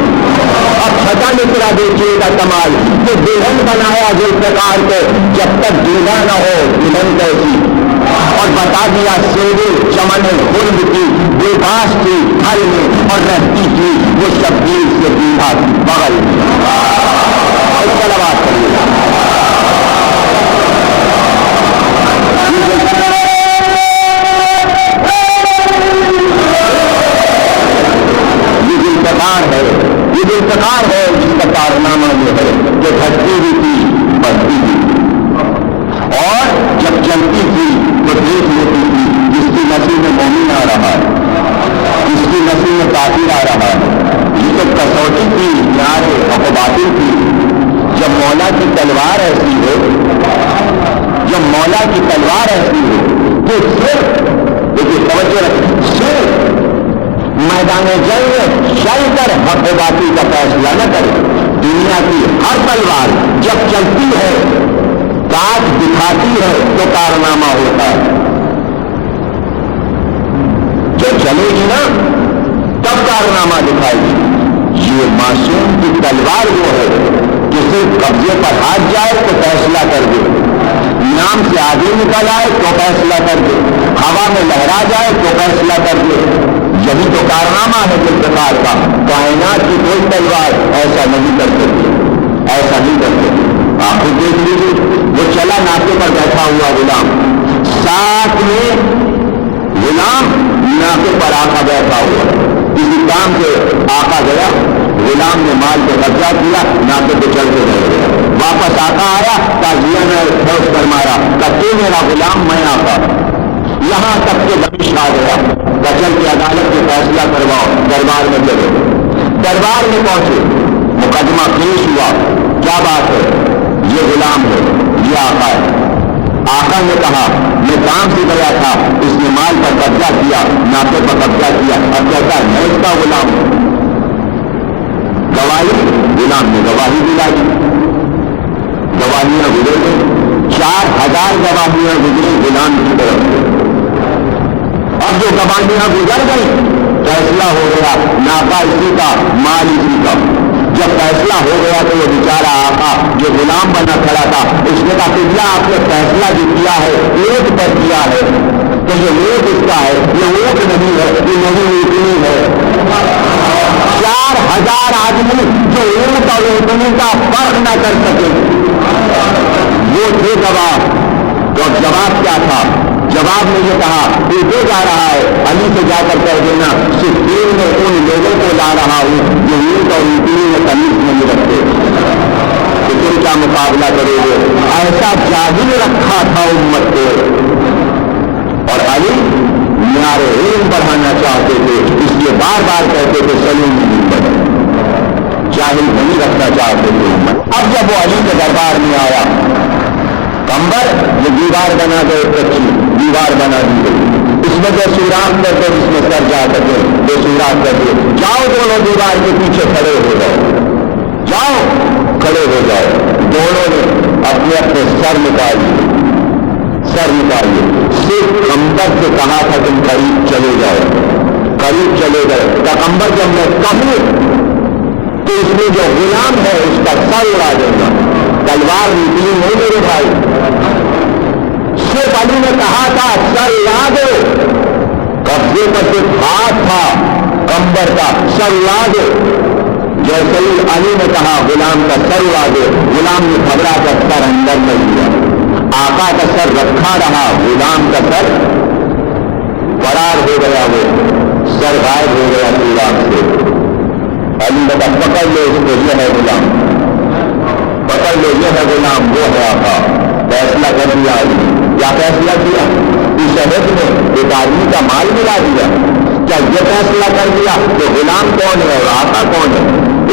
اب چھٹا نکلا دیکھیے گا کمال کہ دلہن بنایا ذوالفقار کو، جب تک دولہا نہ ہو دلہن کیسی، اور بتا دیا سیبے چمن خلد کی دیباس تھی پھل میں اور رہتی تھی وہ شبیر سے دولہا بغل میں۔ کریے گا یہ ذوالفقار ہے جس کا کارنامہ یہ ہے کہ گھٹتی بھی تھی بڑھتی بھی تھی، اور جب چلتی تھی تو دیکھ لیتی تھی جس کی نسل میں مومن آ رہا ہے، جس کی نسل میں کافر آ رہا ہے۔ یہ تو کسوٹی تھی، معیار باطل تھی۔ جب مولا کی تلوار ایسی ہو، جب مولا کی تلوار ایسی ہو تو صرف دیکھیے توجہ رکھیں، صرف میدان جنگ میں چل کر حق و باطل کا فیصلہ نہ کرے۔ دنیا کی ہر تلوار جب چلتی ہے، کاٹ دکھاتی ہے تو کارنامہ ہوتا ہے، جو چلے گی نا تب کارنامہ دکھائے گی۔ یہ معصوم کی تلوار وہ ہے کہ صرف قبضے پر ہاتھ جائے تو فیصلہ کر دے، نام سے آگے نکل آئے تو فیصلہ کر دے، ہوا میں لہرا جائے تو فیصلہ کر دے۔ یہی تو کارنامہ ہے ذوالفقار کا۔ کائنات کی کوئی تلوار ایسا نہیں کر سکتی، ایسا نہیں کر سکتی۔ آپ خود دیکھ لیجیے، وہ چلا ناکے پر بیٹھا ہوا غلام، ساتھ میں غلام ناکے پر آقا بیٹھا ہوا، کسی کام سے آقا گیا، غلام نے مال پہ قبضہ کیا، ناکے پہ چڑھ کے بیٹھ گیا۔ واپس آقا آیا، تازیہ میں ٹھوس کر مارا، کہ میرا غلام میں آقا، یہاں تک کہ دمشق آ گیا۔ گجل کی عدالت میں فیصلہ کرواؤ، دربار میں چلے، دربار میں پہنچے، مقدمہ پیش ہوا، کیا بات ہے؟ یہ غلام ہے، یہ آقا ہے۔ آقا نے کہا میں کام سے گیا تھا، اس نے مال پر قبضہ کیا، ناپے پر قبضہ کیا، اب کہتا ہے میں اس کا غلام ہوں۔ گواہی، غلام نے گواہی دلائی، گواہیاں گزر گئی، 4000 گواہیاں گزری غلام کی طرف سے۔ اب جو گواہیاں گزر گئی، فیصلہ ہو گیا، ناکا اسی کا، مال اسی کا۔ جب فیصلہ ہو گیا تو وہ بیچارہ آقا جو غلام بنا کھڑا تھا، اس نے کہا قبلہ آپ نے فیصلہ جو کیا ہے اونٹ پر کیا ہے، تو یہ اونٹ اس کا ہے، یہ اونٹ نہیں ہے، یہ نہیں اونٹنی ہے۔ 4000 آدمی جو اونٹ اور اونٹنی کا فرق نہ کر سکے وہ تھے گواہ۔ تو جواب کیا تھا؟ جواب میں یہ کہا تو جا رہا ہے، علی سے جا کر کہہ دینا صفین میں ان لوگوں کو لا رہا ہوں جو اونٹ اور اونٹنی میں تمیز نہیں رکھتے، تو تم کیا مقابلہ کرو گے؟ ایسا جاہل رکھا تھا امت کو۔ اور علی معیار علم بڑھانا چاہتے تھے، اس لیے بار بار کہتے تھے سلیم نہیں بڑھے، جاہل نہیں رکھنا چاہتے تھے امت۔ اب جب وہ علی کے دربار میں آیا، کمبر یہ دیوار بنا دے، کچی دیوار بنا دی گئی، اس میں جو سوراخ کر دے جس میں سر جا سکے وہ سوراخ کر دے، جاؤ دونوں دیوار کے پیچھے کھڑے ہو جاؤ، جاؤ کھڑے ہو جاؤ۔ دونوں نے اپنے اپنے سر نکالیے، سر نکالیے۔ صرف کمبر سے کہا تھا تم قریب چلے جاؤ، قریب چلے گئے۔ کمبر جب میں کہوں تو اس میں جو غلام ہے اس کا سر اڑا دے گا، تلوار نکلی ہو میرے بھائی۔ صرف علی نے کہا تھا سر لا دو، قبضے پر صرف ہاتھ تھا کمبر کا، سر لا دو۔ جیسے ہی علی نے کہا غلام کا سر لا دو، غلام نے گھبرا کر سر اندر کر دیا، آقا کا سر رکھا رہا، غلام کا سر فرار ہو گیا، وہ سر غائب ہو گیا غلام سے۔ علی نے کہا پکڑ لو اس کو، یہ ہے غلام، پکڑ لو یہ ہے غلام، وہ ہے آقا۔ فیصلہ کر دیا علی۔ کیا فیصلہ کیا؟ اس عہد میں ایک آدمی کا مال ملا دیا۔ کیا یہ فیصلہ کر دیا کہ غلام کون ہے اور آقا کون ہے؟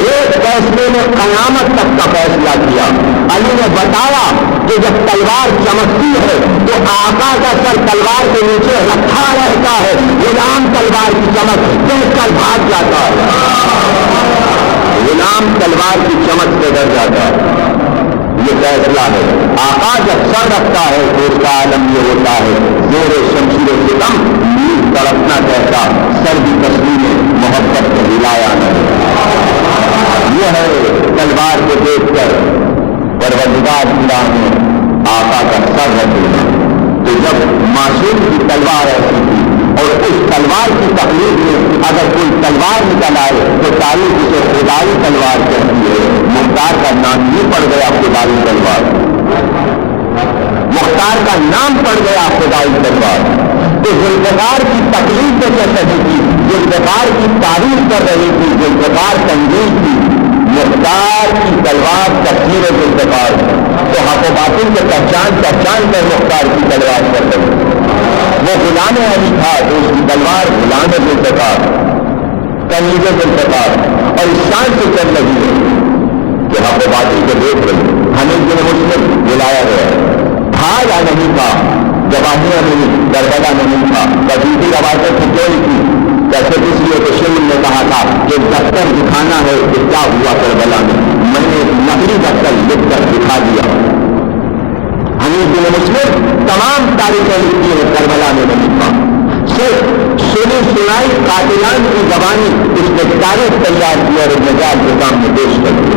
ایک فیصلے نے قیامت تک کا فیصلہ کیا۔ علی نے بتایا کہ جب تلوار چمکتی ہے تو آقا کا سر تلوار کے نیچے رکھا رہتا ہے، غلام تلوار کی چمک دیکھ کر بھاگ جاتا ہے، غلام تلوار کی چمک سے ڈر جاتا ہے۔ یہ فیصلہ ہے۔ آقا جب سر رکھتا ہے تو اس کا عالم یہ ہوتا ہے زور شمشیر سے کم نیل تڑپنا کہتا، سر بھی تسلیم محبت کو ہلایا نہیں۔ یہ ہے تلوار کو دیکھ کر پروردگار خدا نے آقا کا سر رکھ دیا۔ تو جب معصوم کی تلوار ایسی تھی اور اس تلوار کی تقلید میں اگر کوئی تلوار نکل آئے تو تاریخ اسے خدائی تلوار کہتی ہے۔ مختار کا نام ہی پڑ گیا خدائی تلوار، مختار کا نام پڑ گیا خدائی تلوار۔ تو ذوالفقار کی تقلید میں چل رہی تھی، ذوالفقار کی تعریف کر رہی تھی، ذوالفقار تنظیم تھی، مختار کی تلوار تفسیر ذوالفقار، تو حق و باطل کے پہچان کر مختار کی تلوار کر رہی۔ وہ غلام علی تھا تو اس کی تلوار غلام ذوالفقار، تنظیم ذوالفقار، اور اس شان سے چل رہی ہے کہ حق و باطل کو دیکھ رہی۔ حنیف بن مسلم بلایا گیا، تھا یا نہیں تھا، جوانیاں نہیں، کربلا نہیں تھا، وجودی روایتیں کھچوڑی تھی، جیسے اس لیے کہ شمل نے کہا تھا کہ دفتر دکھانا ہے کہ کیا ہوا کربلا میں نے ایک نقلی دفتر لکھ کر دکھا دیا۔ حنیف بن مسلم تمام تاریخیں لکھی ہیں، کربلا میں نہیں تھا، صرف سنی سنائی قاتلان کی زبانی اس نے تاریخ تیار کی اور نجات کے سامنے پیش کر دی۔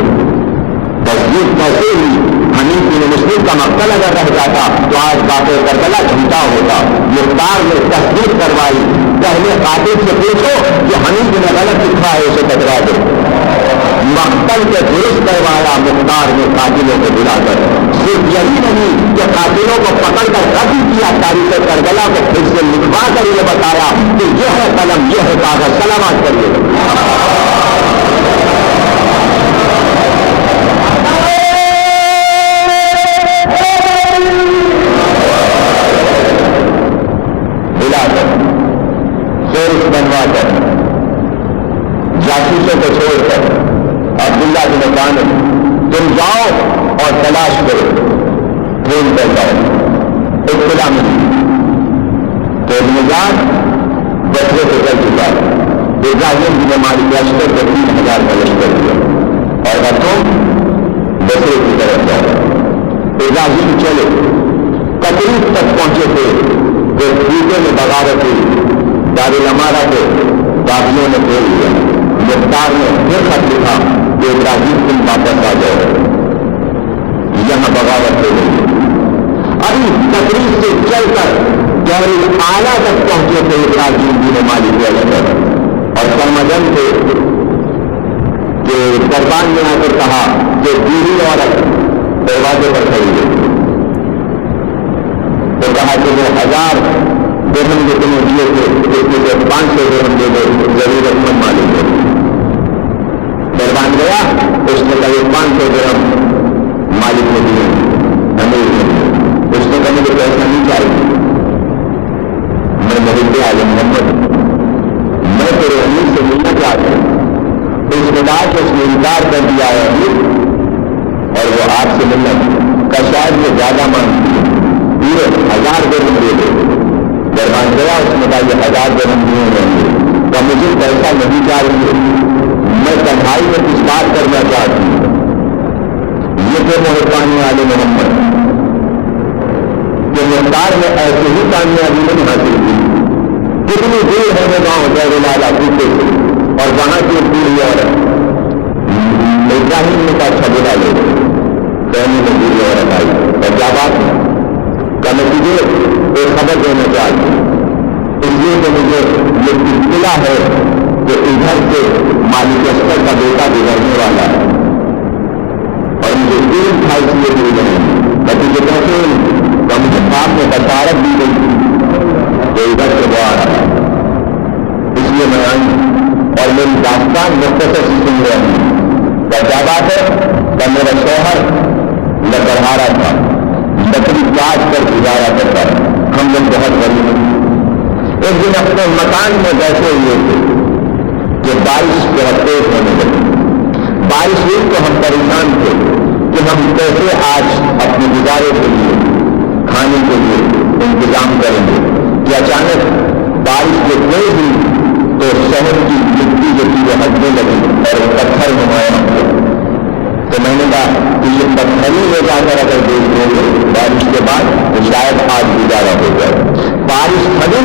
تصدیق کیسے ہوئی؟ حنیف بن مسلم کا مقتل اگر رہ جاتا تو آج واقع کربلا جھوٹا ہوتا۔ مختار نے تصدیق کروائی، پہلے قاتل سے پوچھو کہ حنیف نے غلط لکھا ہے اسے ٹکرا دو۔ مقتل کے درست کروایا مختار نے قاتلوں کو بلا کر۔ صرف یہی نہیں کہ قاتلوں کو پکڑ کر قتل کیا، تاریخ کربلا کو پھر سے لکھوا کر یہ بتایا کہ یہ ہے قلم، یہ ہے کاغذ، سلامت کریے۔ بنوا کر جاسوسوں کو چھوڑ کر عبداللہ بن عامر تم جاؤ اور تلاش کرو، ٹرین کر جاؤ، اطلاع ملی تو نظام بچے سے چل چکا۔ ابراہیم بن مالک لشکر کو 3000 کا لشکر دیا اور رتھوں بسرے کی طرف جاؤ۔ ابراہیم چلے، تقریب تک پہنچے تھے کہ ٹوٹے میں بغاوت ہوئی، دارالامارہ کے باغیوں نے کھول لیا۔ مختار نے پھر خط لکھا کہ ابراہیم تم واپس آ جاؤ، یہاں بغاوت ہو گئی۔ ابھی تقریب سے چل کر دارالعالیٰ تک پہنچے تھے ابراہیم بن مالک لشکر اور سرمجن تھے کہ دربان نے آ کر کہا کہ بیوی عورت دروازے پر کھڑی ہے، تو کہا کہ وہ 1000 درہم جو تمہیں دیے تھے اس میں سے 500 درہم دے دو، ضرورت مند مالک ہے۔ دربان گیا، اس نے کہا 500 درہم مالک نے دیے، امیر نے دیے۔ اس نے کہا مجھے پیسہ نہیں چاہیے، میں محب عالم محمد، میں تیرے امیر سے ملنا چاہتا ہوں۔ اس کے بعد اس نے انکار کر دیا ہے امیر، اور وہ آپ سے ملنا کا شاید وہ زیادہ مانگتی ہے، پورے 1000 درہم دے دو۔ دربان گیا، اس نے کہا یہ 1000 درہم دیے ہیں، تو مجھے پیسہ نہیں چاہیے، میں تنہائی میں کچھ بات کرنا چاہتی ہوں۔ یہ تو مہربانی عالم محمد کہ مختار میں ایسے ہی کامیابی نہیں حاصل کی۔ کتنی دور ہے وہ گاؤں دارالعالیٰ کوفے سے، اور وہاں کی پوری عورت ابراہیم نے کہا اچھا بلا لے، کہنے میں پوری عورت آئی اور کیا بات ہے کا نتیجے دینے کے آگے، اس لیے کہ مجھے یہ اطلاع ہے کہ ادھر سے مالک اشتر کا بیٹا گزرنے والا ہے اور مجھے دل تھا اس لیے مل گئے، لیکن یہ کہتے ہیں کہ مجھے آپ نے بشارت دی گئی کہ ادھر سے وہ آ رہا ہے، اس لیے میں آئی اور میری داستان مختصر سے سن رہی ہوں۔ کیا بات ہے کہ میرا شوہر لکڑہارا تھا، لکڑی کاٹ کر گزارا کرتا ہے، ہم لوگ بہت غریب ہیں۔ ایک دن اپنے مکان میں بیٹھے ہوئے تھے کہ بارش کے تیز ہونے لگی، بارش ہوئی تو ہم پریشان تھے کہ ہم کیسے آج اپنے گزارے کے لیے کھانے کے لیے انتظام کریں گے کہ اچانک بارش جو تیز ہوئی تو شہر کی مٹی جو تھی وہ ہٹنے لگی اور پتھر نمایاں ہوئے۔ تو میں نے کہا کہ یہ پتھر ہی لے جا کر اگر دیکھ دیں گے بارش کے بعد تو شاید آج گزارا ہو جائے۔ بارش تھمی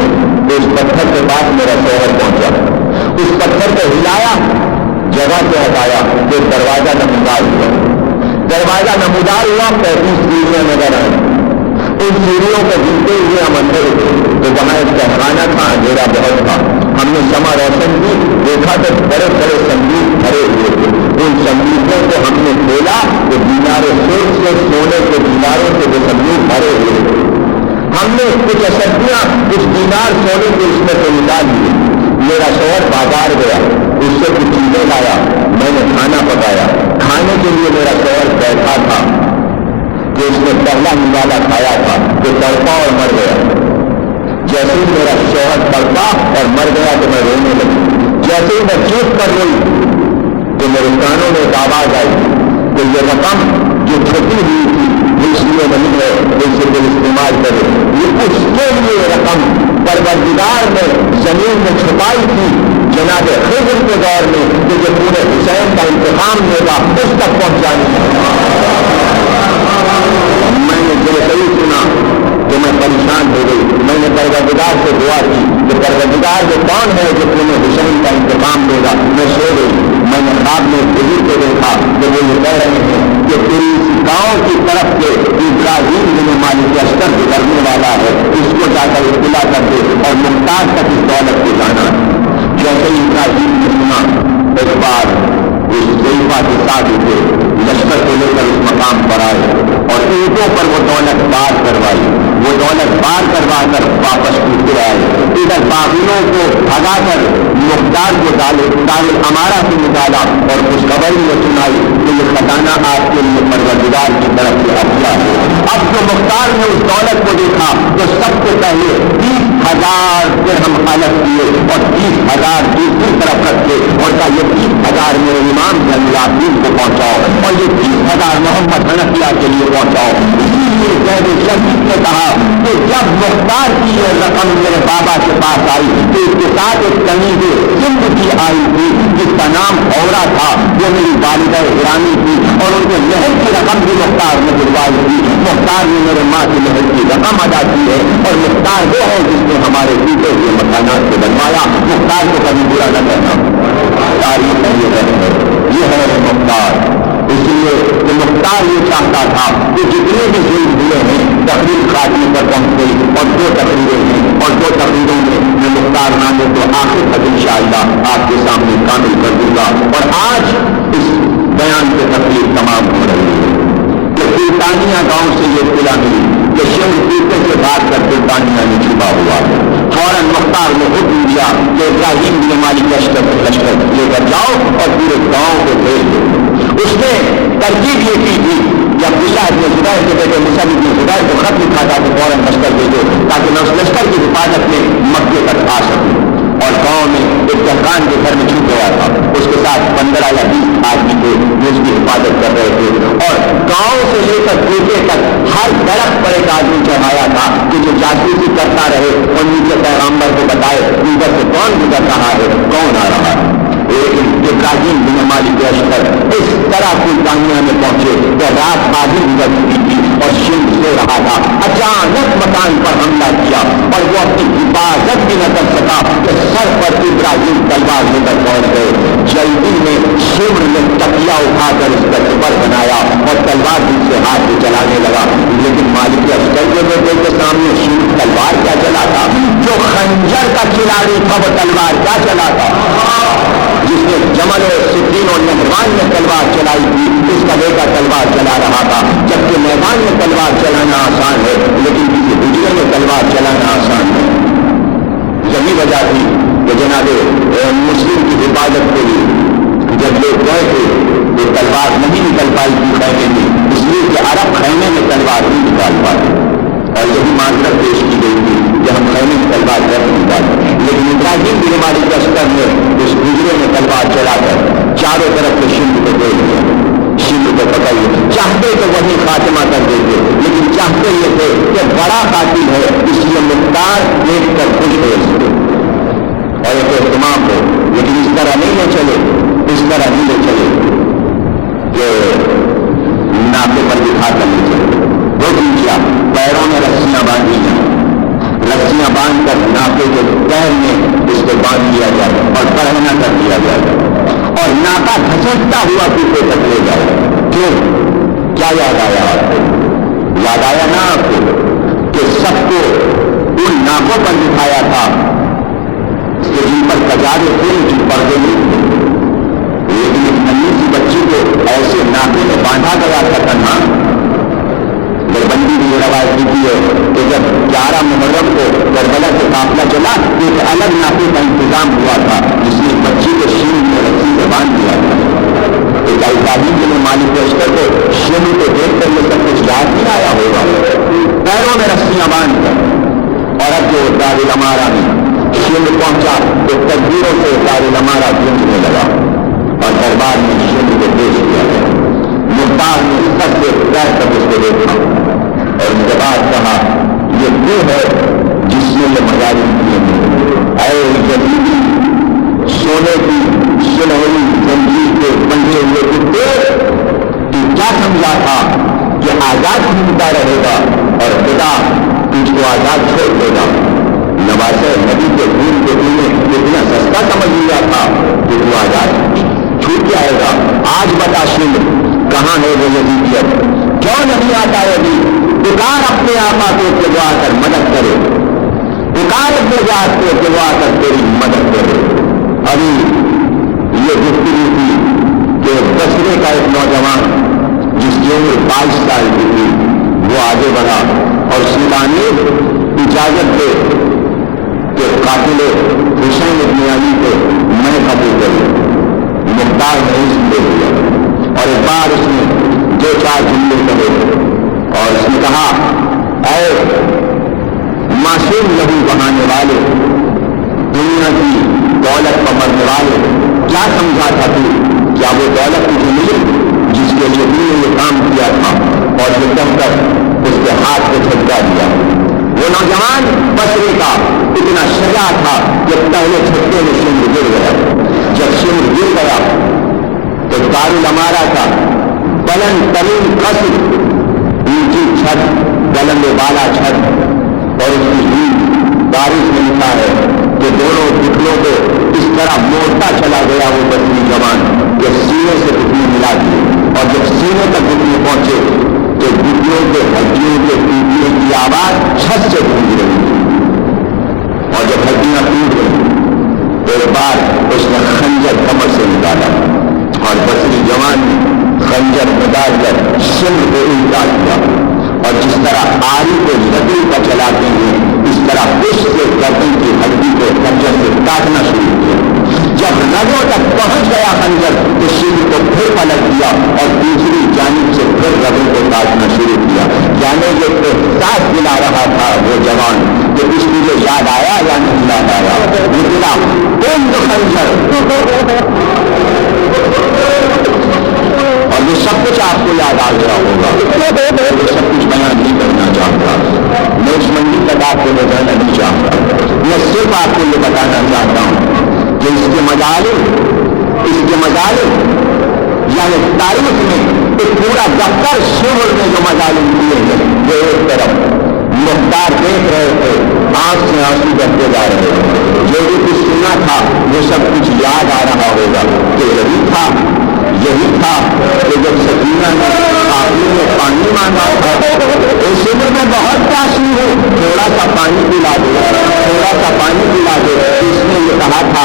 تو اس پتھر کے پاس میرا شوہر پہنچا، اس پتھر کو ہلایا، جگہ سے ہٹایا تو دروازہ نمودار ہوا، دروازہ نمودار ہوا، 35 سیڑھیاں نظر آئیں، ان سیڑھیوں کو گنتے ہوئے ہم اندر اٹھے تو وہاں ایک تہخانہ تھا، اندھیرا بہت تھا، ہم نے شمع روشن کی، دیکھا تو بڑے بڑے سنگیت بھرے ہوئے تھے، ان سنگیتوں کو ہم نے کھولا تو دیناروں سے سونے کے دیناروں سے وہ سنگیت بھرے ہوئے تھے، ہم نے کچھ اشدیاں کچھ دینار سونے کے اس میں سے نکال لیے۔ میرا شوہر بازار گیا، اس سے کچھ چیزیں لایا، میں نے کھانا پکایا، کھانے کے لیے میرا شوہر بیٹھا تھا کہ اس نے پہلا نوالا کھایا تھا کہ تڑپا اور مر گیا۔ جیسے ہی میرا شوہر تڑپا اور مر گیا تو میں رونے لگی، جیسے ہی میں چوٹ کر روئی تو میرے کانوں میں ایک آواز آئی کہ یہ رقم جو چھپی ہوئی تھی اس لیے نہیں ہے اسے دل استعمال کرے، یہ اس کے لیے رقم پروردگار نے زمین میں چھپائی تھی جناب خضر کے دور میں کہ جو پورے حسین کا انتقام ہوگا اس تک پہنچانے ہے۔ میں نے جیسے ہی سنا تو میں پریشان ہو گئی، میں نے پروردگار سے دعا کی کہ پروردگار جو کون ہے جو پورے حسین کا انتقام دے گا۔ میں سو گئی، میں نے خواب میں بزرگ کو دیکھا کہ وہ یہ کہہ رہے ہیں کہ پوری گاؤں کی طرف سے ابراہیم بن مالک اشتر گزرنے والا ہے، اس کو جا کر اطلاع کر دے اور ممتاز تک اس دولت کو جانا۔ جیسے ہی ابراہیم نے سنا ایک بار اس ضعیفہ کے ساتھ اٹھے، لشکر کو لے کر اس مقام پر آئے اور اینٹوں پر وہ دولت بار کروائی، وہ دولت بار کروا کر واپس اٹھتے آئے، ادھر باغیوں کو بھگا کر مختار کو دار الامارہ سے نکالا اور خوشخبری میں سنائی کہ یہ خزانہ آپ کے لیے پروردگار کی طرف سے عطیہ ہے۔ اب جو مختار نے اس دولت کو دیکھا تو سب سے پہلے 30,000 درہم خالص کیے اور 30,000 دوسری طرف رکھے اور کہا یہ 30,000 میرے امام العابدین کو پہنچاؤ اور یہ 30,000 محمد حنفیہ کے لیے پہنچاؤ۔ اسی لیے زید شہید نے کہا کہ جب مختار کی یہ رقم میرے بابا کے پاس آئی تو اس کے ساتھ ایک کنیز سندھ کی آئی تھی جس کا نام اورا تھا، وہ میری والدہ ایرانی تھی اور ان کے مہر کی رقم بھی مختار نے دلوائی تھی۔ مختار نے میرے ماں کی مہر کی رقم ادا کی ہے اور مختار وہ ہے جس نے ہمارے ٹوٹے ہوئے مکانات کو بنوایا۔ مختار کو کبھی برا نہ کہنا، تاریخ یہ ہے مختار۔ اس لیے کہ مختار یہ چاہتا تھا کہ جتنے بھی ظلم ہوئے ہیں تقریر خاتمے پر پہنچ گئی اور 2 تقریریں ہیں اور 2 تقریروں میں میں مختار نامے کو آخر تک انشاءاللہ آپ کے سامنے کامل کر دوں گا۔ اور آج اس بیان سے تقریر تمام ہو رہی ہے کہ سلطانیہ گاؤں سے یہ اطلاع ملی کہ شیخ پیتے سے بات کر سلطانیہ میں چھپا ہوا ہے۔ فوراً مختار نے حکم دیا کہ ابراہیم بن مالک اشتر لے کر جاؤ اور پورے گاؤں کو بھیج دو۔ اس نے ترکیب یہ کی تھی کہ عبداللہ ابن زبیر کے بیٹے مصعب ابن زبیر کو خط لکھا تھا کہ فوراً لشکر بھیجو تاکہ میں اس لشکر کی حفاظت میں مکے تک آ سکوں۔ اور گاؤں میں ایک دہقان کے گھر میں چھپ گیا تھا، اس کے ساتھ 15 یا 20 آدمی تھے جو اس کی حفاظت کر رہے تھے اور گاؤں سے لے کر کوٹے تک ہر درخت پر ایک آدمی چڑھایا تھا کہ جو جاسوسی کرتا رہے اور نیچے پیغمبر کو بتائے ادھر سے کون گزر رہا ہے، کون آ رہا ہے۔ لیکن ابراہیم بن مالک اشتر اس طرح سلطانیہ میں پہنچے کہ رات آدھی گزر چکی تھی اور شیخ سو رہا تھا، اچانک مکان پر حملہ کیا اور وہ اپنی حفاظت بھی نہ کر سکا کہ سر پر ابراہیم تلوار لے کر پہنچ گئے۔ جلدی میں شمر نے تکیا اٹھا کر اس کا سپر بنایا اور تلوار سے ہاتھ سے چلانے لگا، لیکن مالک اشتر کے بیٹے کے سامنے شیر تلوار کیا چلاتا؟ جو خنجر کا کھلاڑی تھا وہ تلوار کیا چلاتا؟ جس نے جمل و صفین اور نہروان میں تلوار چلائی تھی اس کا بیٹا تلوار چلا رہا تھا. جبکہ میدان میں تلوار چلانا آسان ہے لیکن کسی حجرے میں تلوار چلانا آسان ہے. یہی وجہ تھی کہ جناب مسلم کی حفاظت کے لیے جب لوگ گئے تھے تو تلوار نہیں نکل پائی تھی خیمے میں، اس لیے کہ عرب خیمے میں تلوار نہیں نکال پاتے اور یہی معذرت پیش کی گئی تھی کہ ہم خیمے میں تلوار کر نہیں پاتے. لیکن ابراہیم بن ہماری لشکر نے اس حجرے میں تلوار چلا کر چاروں طرف سے شند کو دے دیا، شند کو پکڑیے. چاہتے تو وہی خاتمہ کر دیتے لیکن چاہتے یہ تھے کہ بڑا قاتل ہے اس لیے مختار دیکھ کر خوش ہو اس کو اور ایک اہتمام ہو. لیکن اس طرح نہیں لے چلے، اس طرح نہیں لے چلے کہ ناپے پر دکھا کر لے چلے. حکم کیا پیروں میں رسیاں باندھی جائیں، رسیاں باندھ کر ناپے کے پیر میں اس کو باندھ دیا جائے اور پڑھنا کر دیا جائے اور ناپا گھسٹتا ہوا پیچھے تک لے جائے. کیوں؟ کیا یاد آیا آپ کو؟ یاد آیا نا آپ کو کہ سب کو ان ناپوں پر دکھایا تھا کہ جن پر کجارے تھے جن پردے نہیں تھے، لیکن ایک ننھی سی بچی کو ایسے ناپے میں باندھا گیا تھا تنہا. دربندی بھی یہ روایت لکھی ہے کہ جب 11 محرم کو کربلا سے قافلہ چلا تو ایک الگ ناپے کا انتظام ہوا تھا جس نے بچی کو شیر میں رسی سے باندھ دیا تھا. ایک تعلیم کے لیے مالک اشتر کو شیر کو دیکھ کر یہ سب کچھ یاد نہیں آیا ہوگا. پیروں میں رسیاں باندھ کر اور اب جو دار الامارہ میں شیر پہنچا تو تدبیروں سے دار الامارہ گونجنے لگا اور دربار میں شیر کو پیش کیا گیا. مختار نے سب سے پیر تک اس کو دیکھا اور اس کے بعد کہا یہ وہ ہے جس نے یہ مظالم کیے ہیں. اے یزیدی سونے کی سنہری زنجیر کے بندھے ہوئے کتے، تو کیا سمجھا تھا کہ آزاد گھومتا رہے گا اور خدا تجھ کو آزاد چھوڑ دے گا؟ نواسے نبی کے خون کو تم نے اتنا سستا سمجھ لیا تھا کہ تو آزاد چھوٹ جائے گا. آج بتا سن کہاں ہے وہ یزیدیت؟ کیوں نہیں آتا ابھی؟ پکار اپنے آقا کو کہ وہ آ کر مدد کرے، پکار اپنے ذات کو کہ وہ آ کر تیری مدد کرے. ابھی یہ گفتگو تھی کہ بصرے کا ایک نوجوان جس کی عمر 22 سال کی تھی وہ آگے بڑھا اور سلطانی اجازت دے کہ قاتل حسین ابن علی کو میں قبول کروں. مختار نے اس لے لیا اور ایک بار اس نے 2-4 جملے کہے اور اس نے کہا اے معصوم لہو بہانے والے، دنیا کی دولت پر مرنے والے، کیا سمجھا تھا تو؟ کیا وہ دولت تجھے ملی جس کے لیے تم نے یہ کام کیا تھا؟ اور یہ کہہ کر اس کے ہاتھ کو جھٹکا دیا. وہ نوجوان بصرے کا اتنا شجاع تھا کہ پہلے جھٹکے میں شمر گر گیا. جب شمر گر گیا تو دار الامارہ کا بلند ترین قصر، اونچی چھت، بلند بالا چھت اور اس کی نیند تاریخ میں لکھا ہے کہ دونوں گھٹنوں کو اس طرح موڑتا چلا گیا وہ بصری جوان کہ سینے سے گھٹنے ملا دیے اور جب سینے تک گھٹنے پہنچے تو گھٹنوں کے ہڈیوں کے ٹوٹنے کی آواز چھت سے گونج رہی اور جب ہڈیاں ٹوٹ گئی تو ایک بار اس نے خنجر کمر سے نکالا اور بصری جوان نے خنجر اتار کر سن کو الٹا دیا اور جس طرح آری کو لکڑی پر چلاتے ہیں اس طرح اس کے گردن کی ہڈی کو خنجر سے کاٹنا شروع کیا. جب رگوں تک پہنچ گیا خنجر تو سن کو پھر پلٹ دیا اور دوسری جانب سے پھر رگوں کو کاٹنا شروع کیا. یعنی یہ احساس دلا رہا تھا وہ جوان کہ اس مجھے یاد آیا یا نہیں یاد آیا. نکلا کون خنجر اور یہ سب کچھ آپ کو یاد آ گیا ہوگا. یہ سب کچھ بیان نہیں کرنا چاہتا، میں اس منڈی تک آپ کو لے جانا نہیں چاہتا. میں صرف آپ کو یہ بتانا چاہتا ہوں کہ اس کے مظالم یعنی تاریخ میں ایک پورا دفتر شہر میں جو مظالم دیے ہیں وہ ایک طرف مختار دیکھ رہے تھے، آنکھ سے آنسو بہتے جا رہے تھے. جو بھی کچھ سنا تھا وہ سب کچھ یاد آ رہا ہوگا کہ یہی تھا کہ جب سکینہ نے آخری میں پانی مانگا تھا اس عمر میں بہت پیاسی ہوں پانی پلا دو، تھوڑا سا پانی پلا دو۔ اس نے یہ کہا تھا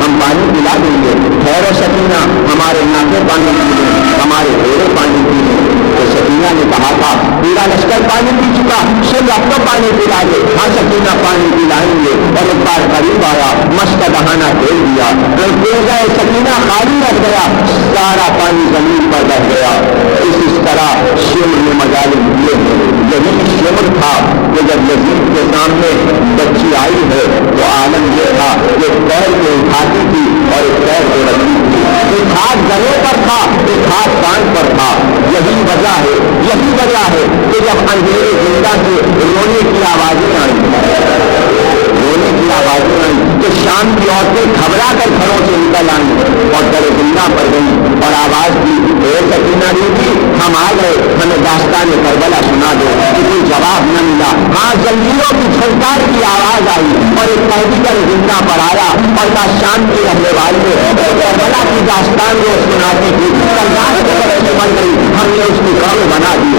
ہم پانی پلا دیں گے، ٹھہرو سکینہ، ہمارے ناکے پانی پی لیں، ہمارے گھوڑے پانی پی لیں۔ تو سکینہ نے کہا تھا پورا لشکر پانی پی چکا، سب اب تو پانی پلا دے۔ ہاں سکینہ پانی پلائیں گے۔ اور ایک بار قریب آیا، مشک کا دہانا کھول دیا، گئے سکینہ خالی رہ گیا، سارا پانی زمین پر بہ گیا۔ اس طرح شمر نے مظالم دیے ہیں۔ یہی شمر تھا کہ جب یزید کے سامنے بچی آئی ہے تو عالم یہ تھا کہ پیر کو اٹھاتی تھی اور ایک پیر کو رکھتی تھی، ایک ہاتھ گلے پر تھا، ایک ہاتھ کان پر تھا۔ یہی وجہ ہے کہ جب اندھیرے زندہ سے رونے کی آوازیں آئیں تو شام کی عورتیں گھبرا کر گھروں سے نکل آئیں اور در زندہ پر گئی اور آواز دی، اے سکینہ بیوی ہم آ گئے، ہمیں داستان کربلا سنا دو۔ کوئی جواب نہ ملا۔ ہاں زنجیروں کی چھلکار کی آواز آئی اور ایک قیدی در زندہ پر آیا اور کہا شام کی رہنے والی کربلا کی داستان وہ سناتی تھی، تلوار کے بچے بن گئی، ہم نے اس کی قبر بنا دی،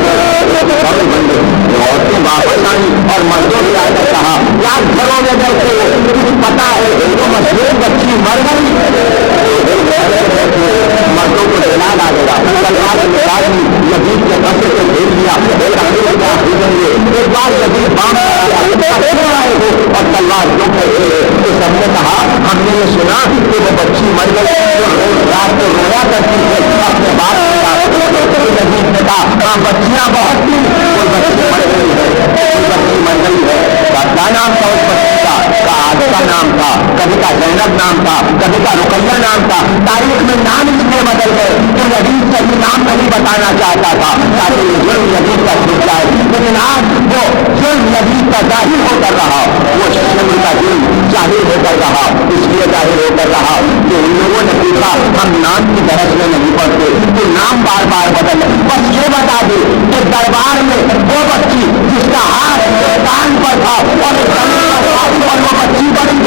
قبر بن گئی۔ عورتیں واپس آئیں اور مردوں سے آ کر کہا یار گھروں میں بیٹھے ہو، کچھ پتا ہے تو مشہور بچی مر گئی۔ مردوں کو جلال آ گیا، تلوار نکال دی، یزید کے قصے کو بھیج دیا، ایک بار یزید بام اور تلوار جو کہتے تو سب نے کہا ہم نے یہ سنا کہ وہ بچی مر گئی جو رات کو رویا کرتی ہے اپنے باپ کے ساتھ۔ یزید نے کہا ہاں بچیاں بہت تھی، کوئی بچی مر گئی ہے، کوئی بچی مر گئی ہے۔ کیا نام تھا اس بچی کا؟ عائشہ نام تھا، کبھی کا زینب نام تھا، کبھی کا رقیہ نام تھا۔ تاریخ میں نام اس لیے بدل گئے کہ یزید سے بھی نام نہیں بتانا چاہتا تھا تاکہ یہ ظلم یزید کا چھوٹ جائے، لیکن آج وہ ظلم یزید کا ظاہر ہو کر رہا، وہ شمر کا ظلم ظاہر ہو کر رہا، اس لیے ظاہر ہو کر رہا کہ ان لوگوں نے پوچھا ہم نام کی بحث میں نہیں پڑتے، تو نام بار بار بدل، بس یہ بتا دے کہ دربار میں وہ بچی جس کا ہاتھ کان پر تھا اور وہ بچی بڑی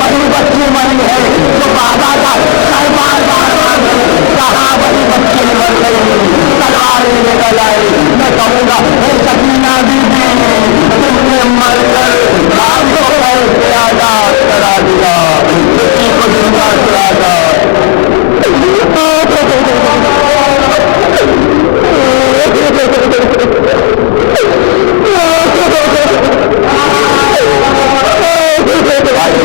بڑی بچی بڑی ہے جو بابا کا بار بار کہاں بڑی بچی مر گئی، تلواریں نکل آئی۔ میں کہوں گا اے سکینہ بیوی تم نے مر کر آپ کو کیسے آزاد کرا دیا، کسی کو زندہ کرا دیا۔ کسی بات کو پوری کر بڑا